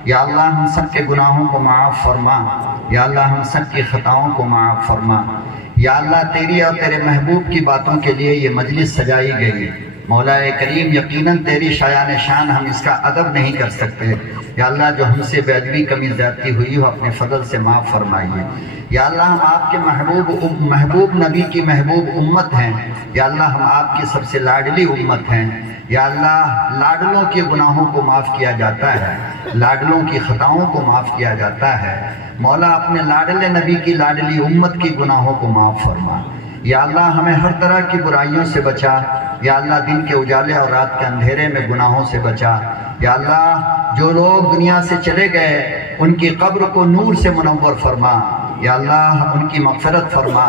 या अल्लाह हम सब के गुनाहों को माफ़ फरमा, या अल्लाह हम सब की खताओं को माफ़ फरमा। या अल्लाह तेरी और तेरे महबूब की बातों के लिए ये मजलिस सजाई गई। मौलाए करीम यकीनन तेरी शायान शान हम इसका अदब नहीं कर सकते। या अल्लाह जो हमसे बेअदबी कमी ज़्यादती हुई हो अपने फजल से माफ़ फरमाइए। या अल्लाह हम आपके महबूब नबी की महबूब उम्मत हैं। या अल्लाह हम आपकी सबसे लाडली उम्मत हैं। या अल्लाह लाडलों के गुनाहों को माफ़ किया जाता है, लाडलों की खताओं को माफ़ किया जाता है। मौला अपने लाडले नबी की लाडली उम्मत की गुनाहों को माफ़ फरमा। या अल्लाह हमें हर तरह की बुराइयों से बचा। या अल्लाह दिन के उजाले और रात के अंधेरे में गुनाहों से बचा। या अल्लाह जो लोग दुनिया से चले गए उनकी कब्र को नूर से मुनव्वर फरमा। या अल्लाह उनकी मग़फ़िरत फरमा।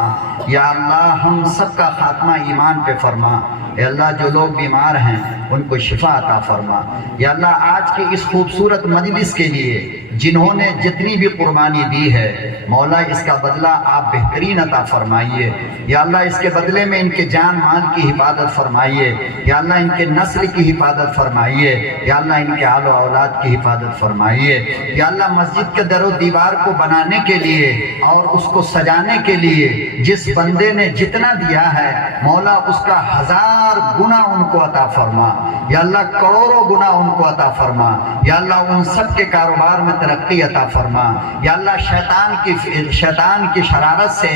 या अल्लाह हम सबका खात्मा ईमान पे फरमा। या अल्लाह जो लोग बीमार हैं उनको शिफा अता फरमा। या अल्लाह आज की इस खूबसूरत मजलिस के लिए जिन्होंने जितनी भी कुर्बानी दी है मौला इसका बदला आप बेहतरीन अता फरमाइए। या अल्लाह इसके बदले में इनके जान माल की हिफाजत फरमाइए। या अल्लाह इनके नस्ल की हिफाजत फरमाइए। या अल्लाह इनके आलो औलाद की हिफाजत फरमाइए। या अल्लाह मस्जिद के दरो दीवार को बनाने के लिए और उसको सजाने के लिए जिस बंदे ने जितना दिया है मौला उसका 1000 गुना उनको अता फरमा। या अल्लाह करोड़ों गुना उनको अता फरमा। या अल्लाह उन सब के कारोबार में तरक्की अता फरमा। या अल्लाह शैतान की शरारत से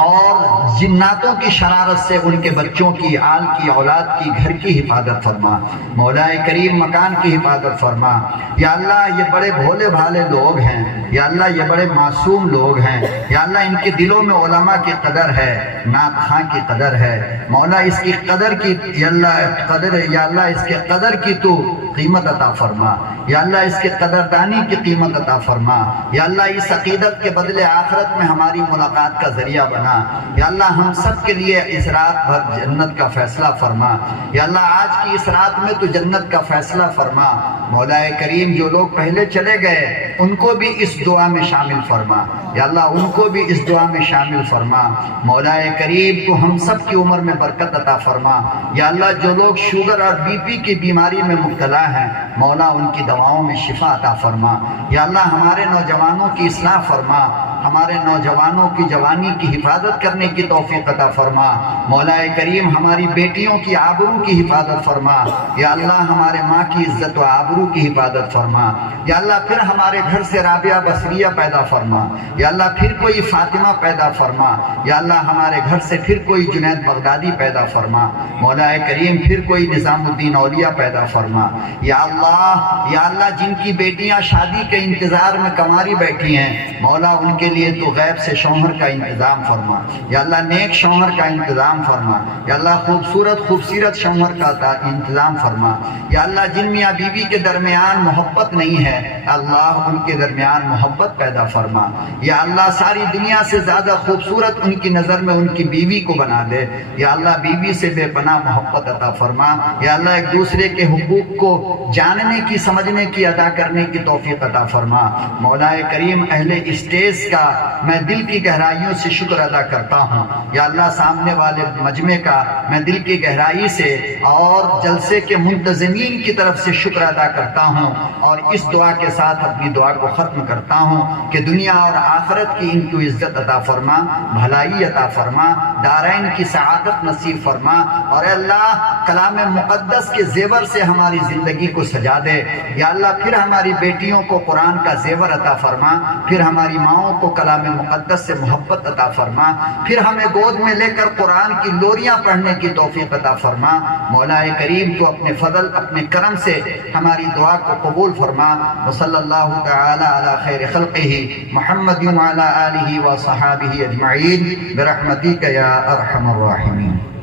और जिन्नातों की शरारत से उनके बच्चों की, आल की, औलाद की, घर की हिफाजत फरमा। मौलाए करीम मकान की हिफाजत फरमा। या अल्लाह ये बड़े भोले भाले लोग हैं, या अल्लाह ये बड़े मासूम लोग हैं, या अल्लाह इनके दिलों में उलमा की कदर है, नात खां की कदर है। मौला इसकी कदर की, या अल्लाह इसके कदर की तू कीमत अता फरमा। या अल्लाह इसके कदरदानी की कीमत अता फरमा। या अल्लाह इस अकीदत के बदले आखिरत में हमारी मुलाकात का जरिया बना। या अल्लाह हम सब के लिए इस रात भर जन्नत का फैसला फरमा। या अल्लाह आज की इस रात में तू जन्नत का फैसला फरमा। मौलाए करीम जो लोग पहले चले गए उनको भी इस दुआ में शामिल फरमा। या अल्लाह उनको भी इस दुआ में शामिल फरमा। मौलाए करीम तू हम सब की उम्र में बरकत अता फरमा। या अल्लाह जो लोग शुगर और बीपी की बीमारी में मुब्तला हैं, मौला उनकी दवाओं में शिफा अता फरमा। या अल्लाह हमारे नौजवानों की इस्लाह फरमा, हमारे नौजवानों की जवानी की हिफाजत करने की तौफीक अता फरमा। मौलाए करीम हमारी बेटियों की आबरू की हिफाजत फरमा। या अल्लाह हमारे माँ की इज्जत व आबरू की हिफाजत फरमा। या अल्लाह फिर हमारे घर से राबिया बसरिया पैदा फरमा। या अल्लाह फिर कोई फातिमा पैदा फरमा। या अल्लाह हमारे घर से फिर कोई जुनैद बगदादी पैदा फरमा। मौलाए करीम फिर कोई निज़ामुद्दीन औलिया पैदा फरमा। या अल्लाह जिनकी बेटियां शादी के इंतजार में कंवारी बैठी हैं, मौला उनके लिए तो गैब से शौहर का इंतजाम फरमा। या अल्लाह नेक शौहर का इंतजाम फरमा। या अल्लाह खूबसूरत शौहर का इंतजाम फरमा। या अल्लाह जिन मियाँ बीवी के दरमियान मोहब्बत नहीं है, अल्लाह उनके दरमियान मोहब्बत पैदा फरमा। या अल्लाह सारी दुनिया से ज्यादा खूबसूरत उनकी नजर में उनकी बीवी को बना दे। या अल्लाह बीवी से बेपनाह मोहब्बत अता फरमा। या अल्लाह एक दूसरे के हुकूक को जानने की, समझने की, अदा करने की तौफीक अता फरमा। मौलाए करीम अहले स्टेज का मैं दिल की गहराइयों से शुक्र अदा करता हूँ। या अल्लाह सामने वाले मजमे का मैं दिल की गहराई से और जलसे के मुंतज़मीन की तरफ से शुक्र अदा करता हूँ। और इस दुआ के साथ अपनी दुआ को ख़त्म करता हूँ कि दुनिया और आखिरत की इनको इज्जत अता फरमा, भलाई अता फरमा, दारैन की सआदत नसीब फरमा। और अल्लाह कलाम मुक़द्दस के जेवर से हमारी ज़िंदगी को सजा दे। या अल्लाह फिर हमारी बेटियों को कुरान का जेवर अता फरमा, फिर हमारी माओं को कलाम मुक़द्दस से मोहब्बत अता फरमा, फिर हमें गोद में लेकर कुरान की लोरियां पढ़ने की तौफीक अता फरमा। मौलाए करीम तो अपने फजल, अपने करम से हमारी दुआ को कबूल फरमा। वसल्लल्लाहु तआला अला खैर खल्क़िही मुहम्मदिन व अला आलिही व सहाबिही अजमईन बिरहमतिका या अरहमर राहिमीन।